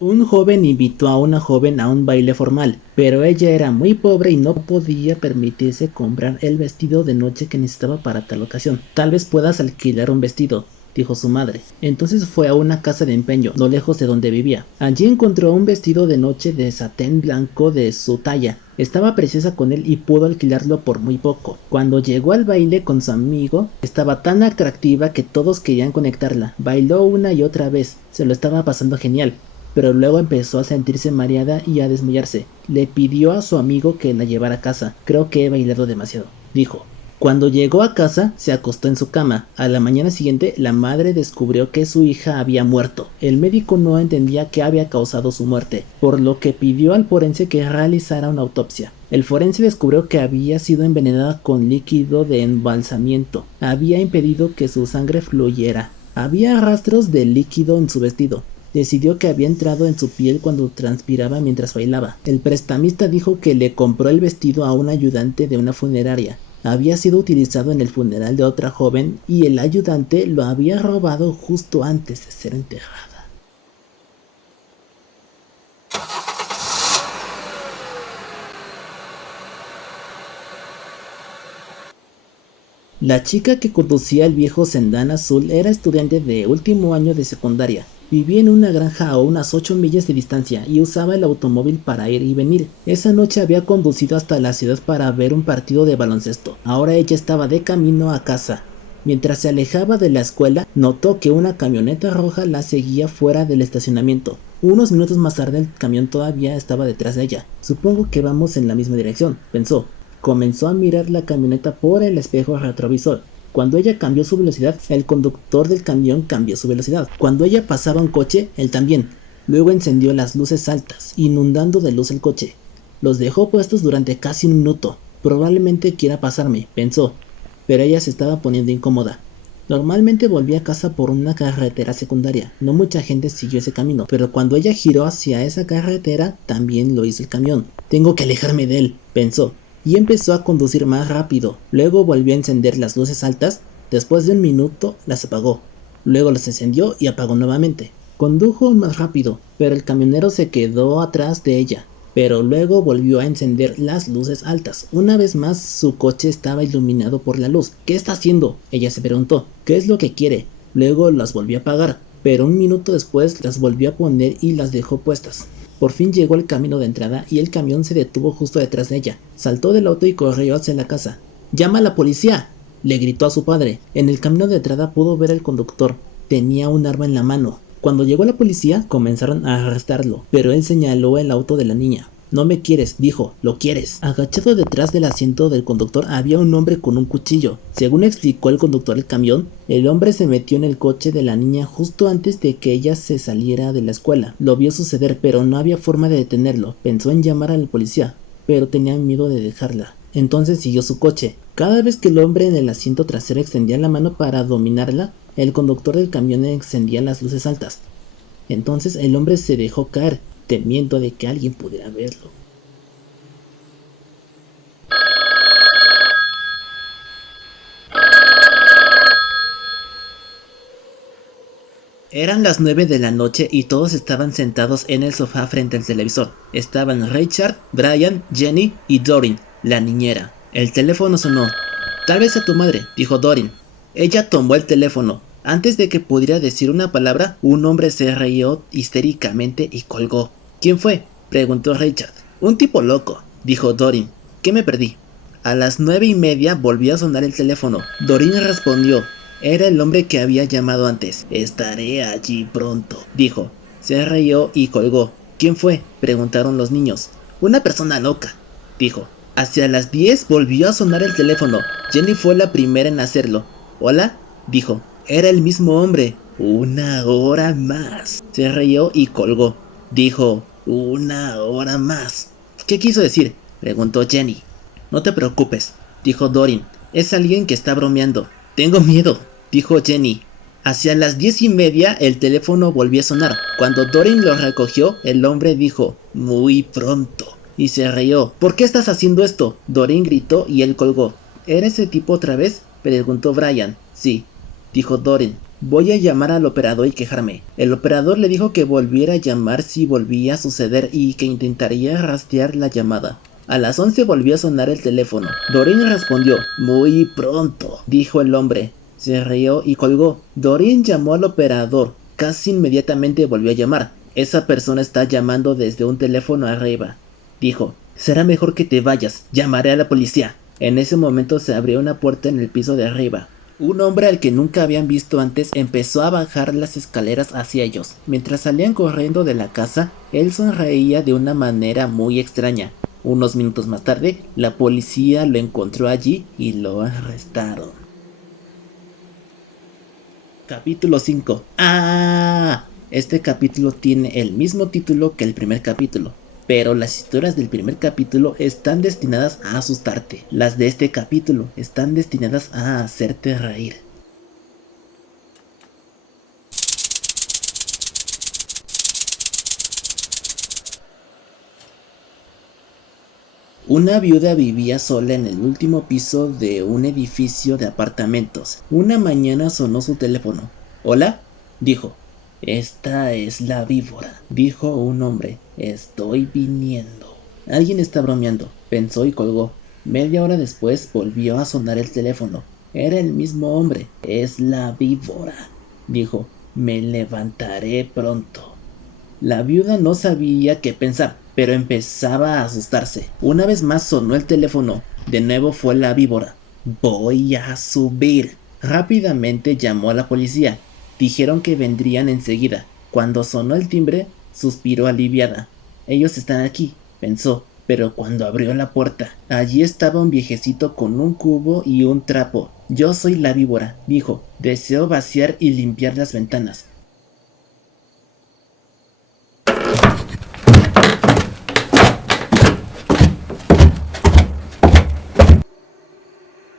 Un joven invitó a una joven a un baile formal, pero ella era muy pobre y no podía permitirse comprar el vestido de noche que necesitaba para tal ocasión. Tal vez puedas alquilar un vestido, dijo su madre. Entonces fue a una casa de empeño, no lejos de donde vivía. Allí encontró un vestido de noche de satén blanco de su talla. Estaba preciosa con él y pudo alquilarlo por muy poco. Cuando llegó al baile con su amigo, estaba tan atractiva que todos querían conectarla. Bailó una y otra vez, se lo estaba pasando genial. Pero luego empezó a sentirse mareada y a desmayarse. Le pidió a su amigo que la llevara a casa. Creo que he bailado demasiado, dijo. Cuando llegó a casa, se acostó en su cama. A la mañana siguiente, la madre descubrió que su hija había muerto. El médico no entendía qué había causado su muerte, por lo que pidió al forense que realizara una autopsia. El forense descubrió que había sido envenenada con líquido de embalsamiento. Había impedido que su sangre fluyera. Había rastros de líquido en su vestido. Decidió que había entrado en su piel cuando transpiraba mientras bailaba. El prestamista dijo que le compró el vestido a un ayudante de una funeraria. había sido utilizado en el funeral de otra joven y el ayudante lo había robado justo antes de ser enterrada. La chica que conducía el viejo sedán azul era estudiante de último año de secundaria. Vivía en una granja a unas 8 millas de distancia y usaba el automóvil para ir y venir. Esa noche había conducido hasta la ciudad para ver un partido de baloncesto. Ahora ella estaba de camino a casa. Mientras se alejaba de la escuela, notó que una camioneta roja la seguía fuera del estacionamiento. Unos minutos más tarde el camión todavía estaba detrás de ella. Supongo que vamos en la misma dirección, pensó. Comenzó a mirar la camioneta por el espejo retrovisor. Cuando ella cambió su velocidad, el conductor del camión cambió su velocidad. Cuando ella pasaba un coche, él también. Luego encendió las luces altas, inundando de luz el coche. Los dejó puestos durante casi un minuto. Probablemente quiera pasarme, pensó, pero ella se estaba poniendo incómoda. Normalmente volvía a casa por una carretera secundaria. No mucha gente siguió ese camino, pero cuando ella giró hacia esa carretera, también lo hizo el camión. Tengo que alejarme de él, pensó, y empezó a conducir más rápido. Luego volvió a encender las luces altas. Después de un minuto las apagó. Luego las encendió y apagó nuevamente. Condujo más rápido, pero el camionero se quedó atrás de ella. Pero luego volvió a encender las luces altas. Una vez más su coche estaba iluminado por la luz. ¿Qué está haciendo?, ella se preguntó. ¿Qué es lo que quiere? Luego las volvió a apagar, pero un minuto después las volvió a poner y las dejó puestas. Por fin llegó al camino de entrada y el camión se detuvo justo detrás de ella. Saltó del auto y corrió hacia la casa. ¡Llama a la policía!, le gritó a su padre. En el camino de entrada pudo ver al conductor. Tenía un arma en la mano. Cuando llegó la policía, comenzaron a arrestarlo, pero él señaló el auto de la niña. No me quieres, dijo, lo quieres. Agachado detrás del asiento del conductor había un hombre con un cuchillo. Según explicó el conductor del camión, el hombre se metió en el coche de la niña justo antes de que ella se saliera de la escuela. Lo vio suceder, pero no había forma de detenerlo. Pensó en llamar a la policía, pero tenía miedo de dejarla. Entonces siguió su coche. Cada vez que el hombre en el asiento trasero extendía la mano para dominarla, el conductor del camión encendía las luces altas. Entonces el hombre se dejó caer, temiendo de que alguien pudiera verlo. Eran las 9 de la noche y todos estaban sentados en el sofá frente al televisor. Estaban Richard, Brian, Jenny y Doreen, la niñera. El teléfono sonó. Tal vez a tu madre, dijo Doreen. Ella tomó el teléfono. Antes de que pudiera decir una palabra, un hombre se rió histéricamente y colgó. ¿Quién fue?, preguntó Richard. Un tipo loco, dijo Doreen. ¿Qué me perdí? A las 9:30 volvió a sonar el teléfono. Doreen respondió. Era el hombre que había llamado antes. Estaré allí pronto, dijo. Se rió y colgó. ¿Quién fue?, preguntaron los niños. Una persona loca, dijo. Hacia las 10 volvió a sonar el teléfono. Jenny fue la primera en hacerlo. ¿Hola?, dijo. Era el mismo hombre. Una hora más. Se rió y colgó. Dijo, una hora más. ¿Qué quiso decir?, preguntó Jenny. No te preocupes, dijo Doreen. Es alguien que está bromeando. Tengo miedo, dijo Jenny. Hacia las 10:30 el teléfono volvió a sonar. Cuando Doreen lo recogió, el hombre dijo, muy pronto, y se rió. ¿Por qué estás haciendo esto?, Doreen gritó y él colgó. ¿Era ese tipo otra vez?, preguntó Brian. Sí, dijo Doreen. Voy a llamar al operador y quejarme. El operador le dijo que volviera a llamar si volvía a suceder y que intentaría rastrear la llamada. A las 11 volvió a sonar el teléfono. Doreen respondió. Muy pronto, dijo el hombre. Se rió y colgó. Doreen llamó al operador. Casi inmediatamente volvió a llamar. Esa persona está llamando desde un teléfono arriba, dijo. Será mejor que te vayas. Llamaré a la policía. En ese momento se abrió una puerta en el piso de arriba. Un hombre al que nunca habían visto antes empezó a bajar las escaleras hacia ellos. Mientras salían corriendo de la casa, él sonreía de una manera muy extraña. Unos minutos más tarde, la policía lo encontró allí y lo arrestaron. Capítulo 5. ¡Ah! Este capítulo tiene el mismo título que el primer capítulo, pero las historias del primer capítulo están destinadas a asustarte. Las de este capítulo están destinadas a hacerte reír. Una viuda vivía sola en el último piso de un edificio de apartamentos. Una mañana sonó su teléfono. ¿Hola? Dijo. Esta es la víbora, dijo un hombre. Estoy viniendo. Alguien está bromeando, pensó y colgó. Media hora después volvió a sonar el teléfono. Era el mismo hombre. Es la víbora, dijo. Me levantaré pronto. La viuda no sabía qué pensar, pero empezaba a asustarse. Una vez más sonó el teléfono. De nuevo fue la víbora. Voy a subir. Rápidamente llamó a la policía. Dijeron que vendrían enseguida. Cuando sonó el timbre, suspiró aliviada. Ellos están aquí, pensó, pero cuando abrió la puerta, allí estaba un viejecito con un cubo y un trapo. Yo soy la víbora, dijo. Deseo vaciar y limpiar las ventanas.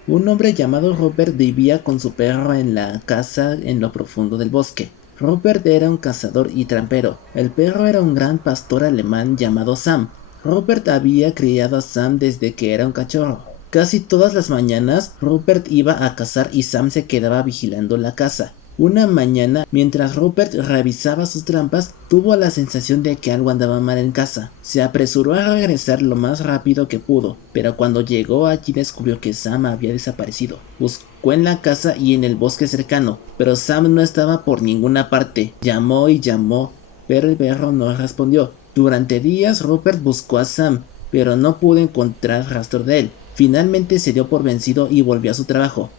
Un hombre llamado Robert vivía con su perro en la casa en lo profundo del bosque. Robert era un cazador y trampero. El perro era un gran pastor alemán llamado Sam. Robert había criado a Sam desde que era un cachorro. Casi todas las mañanas, Robert iba a cazar y Sam se quedaba vigilando la casa. Una mañana, mientras Robert revisaba sus trampas, tuvo la sensación de que algo andaba mal en casa. Se apresuró a regresar lo más rápido que pudo, pero cuando llegó allí descubrió que Sam había desaparecido. Buscó en la casa y en el bosque cercano, pero Sam no estaba por ninguna parte. Llamó y llamó, pero el perro no respondió. Durante días Robert buscó a Sam, pero no pudo encontrar rastro de él. Finalmente se dio por vencido y volvió a su trabajo.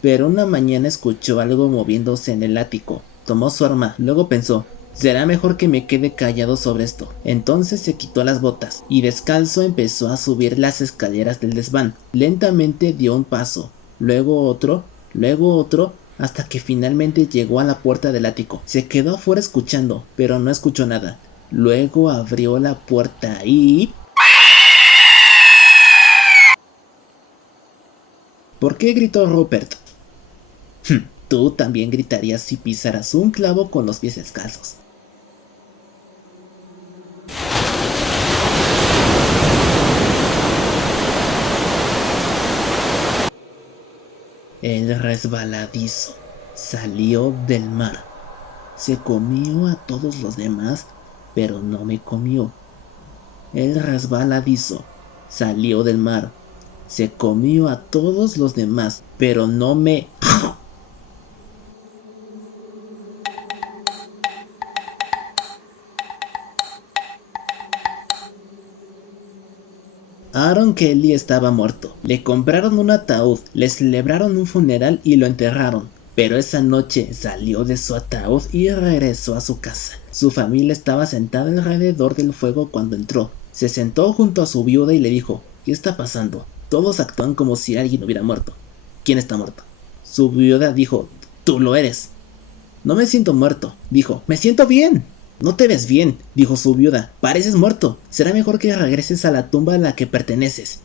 Pero una mañana escuchó algo moviéndose en el ático. Tomó su arma, luego pensó, será mejor que me quede callado sobre esto. Entonces se quitó las botas y descalzo empezó a subir las escaleras del desván. Lentamente dio un paso, luego otro, hasta que finalmente llegó a la puerta del ático. Se quedó afuera escuchando, pero no escuchó nada. Luego abrió la puerta y... ¿Por qué gritó Rupert? Tú también gritarías si pisaras un clavo con los pies descalzos. El resbaladizo salió del mar. Se comió a todos los demás, pero no me comió. El resbaladizo salió del mar. Se comió a todos los demás, pero no me... Aaron Kelly estaba muerto. Le compraron un ataúd, le celebraron un funeral y lo enterraron. Pero esa noche salió de su ataúd y regresó a su casa. Su familia estaba sentada alrededor del fuego cuando entró. Se sentó junto a su viuda y le dijo, ¿qué está pasando? Todos actúan como si alguien hubiera muerto. ¿Quién está muerto? Su viuda dijo, tú lo eres. No me siento muerto, dijo, me siento bien. No te ves bien, dijo su viuda, pareces muerto. Será mejor que regreses a la tumba a la que perteneces.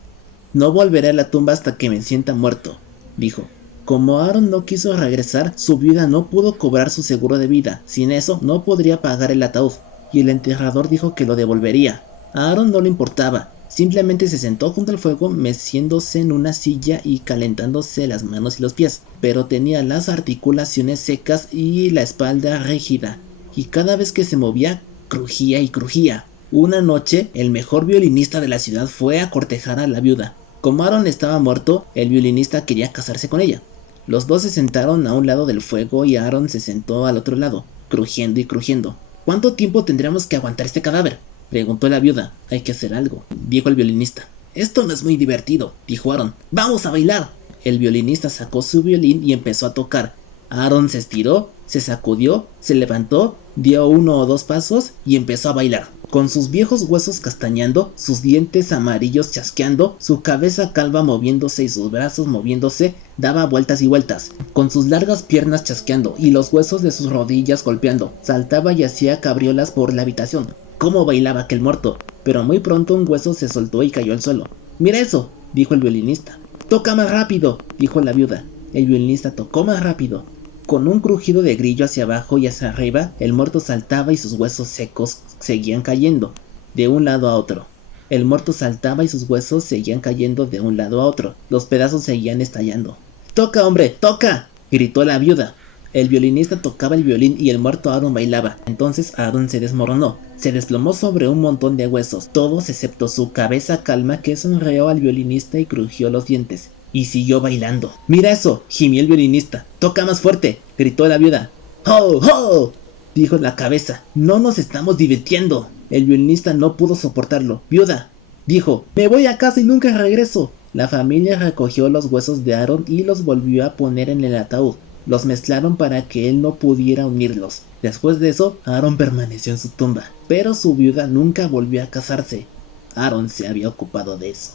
No volveré a la tumba hasta que me sienta muerto, dijo. Como Aaron no quiso regresar, su viuda no pudo cobrar su seguro de vida. Sin eso, no podría pagar el ataúd, y el enterrador dijo que lo devolvería. A Aaron no le importaba, simplemente se sentó junto al fuego meciéndose en una silla y calentándose las manos y los pies, pero tenía las articulaciones secas y la espalda rígida, y cada vez que se movía, crujía y crujía. Una noche, el mejor violinista de la ciudad fue a cortejar a la viuda. Como Aaron estaba muerto, el violinista quería casarse con ella. Los dos se sentaron a un lado del fuego y Aaron se sentó al otro lado, crujiendo y crujiendo. ¿Cuánto tiempo tendremos que aguantar este cadáver?, preguntó la viuda. Hay que hacer algo, dijo el violinista. Esto no es muy divertido, dijo Aaron. ¡Vamos a bailar! El violinista sacó su violín y empezó a tocar. Aaron se estiró, se sacudió, se levantó, dio 1 o 2 pasos y empezó a bailar. Con sus viejos huesos castañando, sus dientes amarillos chasqueando, su cabeza calva moviéndose y sus brazos moviéndose, daba vueltas y vueltas. Con sus largas piernas chasqueando y los huesos de sus rodillas golpeando, saltaba y hacía cabriolas por la habitación. ¿Cómo bailaba aquel muerto? Pero muy pronto un hueso se soltó y cayó al suelo. ¡Mira eso!, dijo el violinista. ¡Toca más rápido!, dijo la viuda. El violinista tocó más rápido. Con un crujido de grillo hacia abajo y hacia arriba, el muerto saltaba y sus huesos secos seguían cayendo, de un lado a otro. El muerto saltaba y sus huesos seguían cayendo de un lado a otro. Los pedazos seguían estallando. ¡Toca, hombre! ¡Toca!, gritó la viuda. El violinista tocaba el violín y el muerto Aaron bailaba. Entonces Aaron se desmoronó. Se desplomó sobre un montón de huesos, todos excepto su cabeza calma, que sonrió al violinista y crujió los dientes. Y siguió bailando. ¡Mira eso!, gimió el violinista. ¡Toca más fuerte!, gritó la viuda. ¡Ho, ho!, dijo la cabeza. ¡No nos estamos divirtiendo! El violinista no pudo soportarlo. ¡Viuda!, dijo, me voy a casa y nunca regreso. La familia recogió los huesos de Aaron y los volvió a poner en el ataúd. Los mezclaron para que él no pudiera unirlos. Después de eso, Aaron permaneció en su tumba, pero su viuda nunca volvió a casarse. Aaron se había ocupado de eso.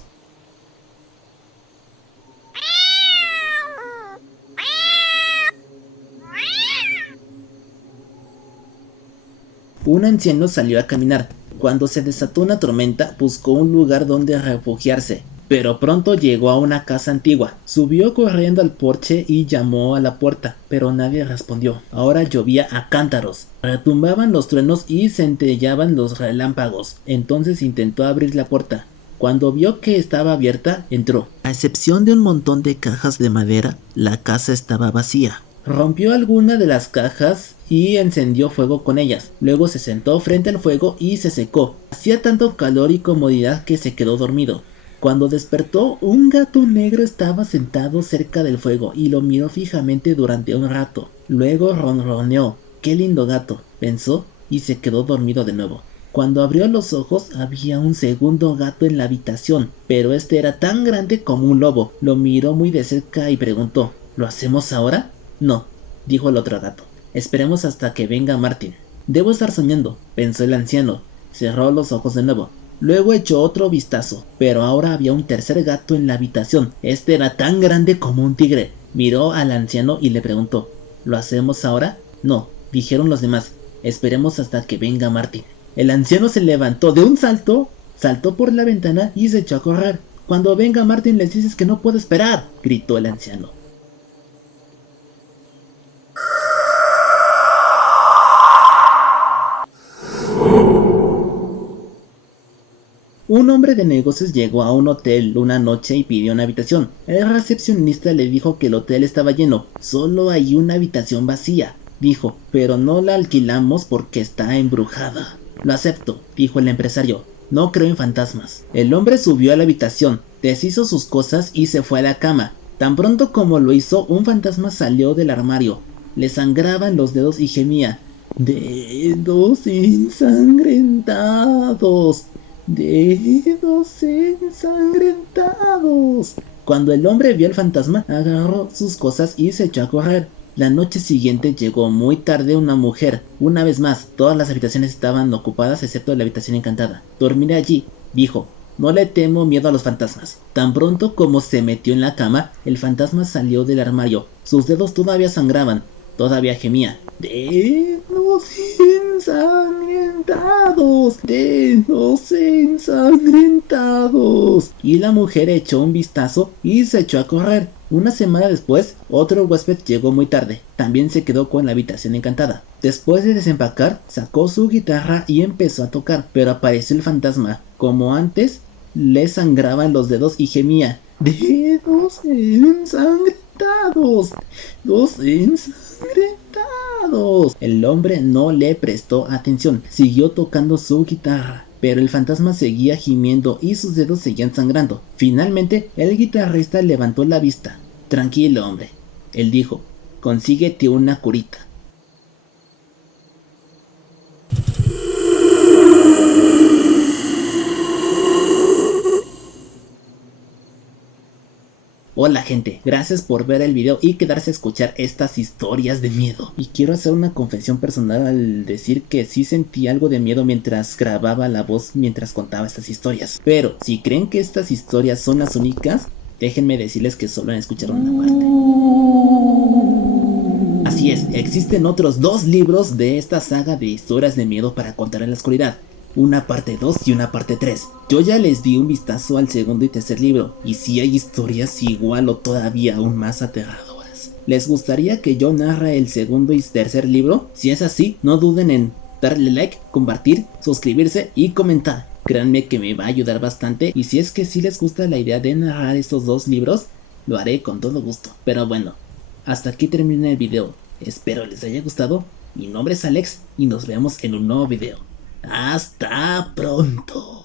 Un anciano salió a caminar. Cuando se desató una tormenta, buscó un lugar donde refugiarse. Pero pronto llegó a una casa antigua. Subió corriendo al porche y llamó a la puerta, pero nadie respondió. Ahora llovía a cántaros. Retumbaban los truenos y centellaban los relámpagos. Entonces intentó abrir la puerta. Cuando vio que estaba abierta, entró. A excepción de un montón de cajas de madera, la casa estaba vacía. Rompió alguna de las cajas y encendió fuego con ellas. Luego se sentó frente al fuego y se secó. Hacía tanto calor y comodidad que se quedó dormido. Cuando despertó, un gato negro estaba sentado cerca del fuego y lo miró fijamente durante un rato. Luego ronroneó. ¡Qué lindo gato!, pensó, y se quedó dormido de nuevo. Cuando abrió los ojos, había un segundo gato en la habitación, pero este era tan grande como un lobo. Lo miró muy de cerca y preguntó, ¿lo hacemos ahora? No, dijo el otro gato. Esperemos hasta que venga Martin. Debo estar soñando, pensó el anciano. Cerró los ojos de nuevo. Luego echó otro vistazo, pero ahora había un tercer gato en la habitación. Este era tan grande como un tigre. Miró al anciano y le preguntó, ¿lo hacemos ahora? No, dijeron los demás. Esperemos hasta que venga Martin. El anciano se levantó de un salto, saltó por la ventana y se echó a correr. Cuando venga Martin les dices que no puedo esperar, gritó el anciano. Un hombre de negocios llegó a un hotel una noche y pidió una habitación. El recepcionista le dijo que el hotel estaba lleno. Solo hay una habitación vacía, dijo, pero no la alquilamos porque está embrujada. Lo acepto, dijo el empresario. No creo en fantasmas. El hombre subió a la habitación, deshizo sus cosas y se fue a la cama. Tan pronto como lo hizo, un fantasma salió del armario. Le sangraban los dedos y gemía. Dedos ensangrentados. Dedos ensangrentados. Cuando el hombre vio al fantasma, agarró sus cosas y se echó a correr. La noche siguiente llegó muy tarde una mujer. Una vez más, todas las habitaciones estaban ocupadas excepto la habitación encantada. Dormiré allí, dijo. No le temo miedo a los fantasmas. Tan pronto como se metió en la cama, el fantasma salió del armario. Sus dedos todavía sangraban. Todavía gemía. Dedos ensangrentados. Dedos ensangrentados. Y la mujer echó un vistazo y se echó a correr. Una semana después, otro huésped llegó muy tarde. También se quedó con la habitación encantada. Después de desempacar, sacó su guitarra y empezó a tocar. Pero apareció el fantasma. Como antes, le sangraban los dedos y gemía. Dedos ensangrentados. Dedos ensangrentados. El hombre no le prestó atención. Siguió tocando su guitarra. Pero el fantasma seguía gimiendo y sus dedos seguían sangrando. Finalmente, el guitarrista levantó la vista. Tranquilo, hombre, él dijo, consíguete una curita. Hola gente, gracias por ver el video y quedarse a escuchar estas historias de miedo. Y quiero hacer una confesión personal al decir que sí sentí algo de miedo mientras grababa la voz mientras contaba estas historias. Pero si creen que estas historias son las únicas, déjenme decirles que solo han escuchado una parte. Así es, existen otros 2 libros de esta saga de historias de miedo para contar en la oscuridad. Una parte 2 y una parte 3. Yo ya les di un vistazo al segundo y tercer libro, y sí hay historias igual o todavía aún más aterradoras. ¿Les gustaría que yo narre el segundo y tercer libro? Si es así, no duden en darle like, compartir, suscribirse y comentar. Créanme que me va a ayudar bastante, y si es que sí les gusta la idea de narrar estos dos libros, lo haré con todo gusto. Pero bueno, hasta aquí termina el video. Espero les haya gustado. Mi nombre es Alex y nos vemos en un nuevo video. ¡Hasta pronto!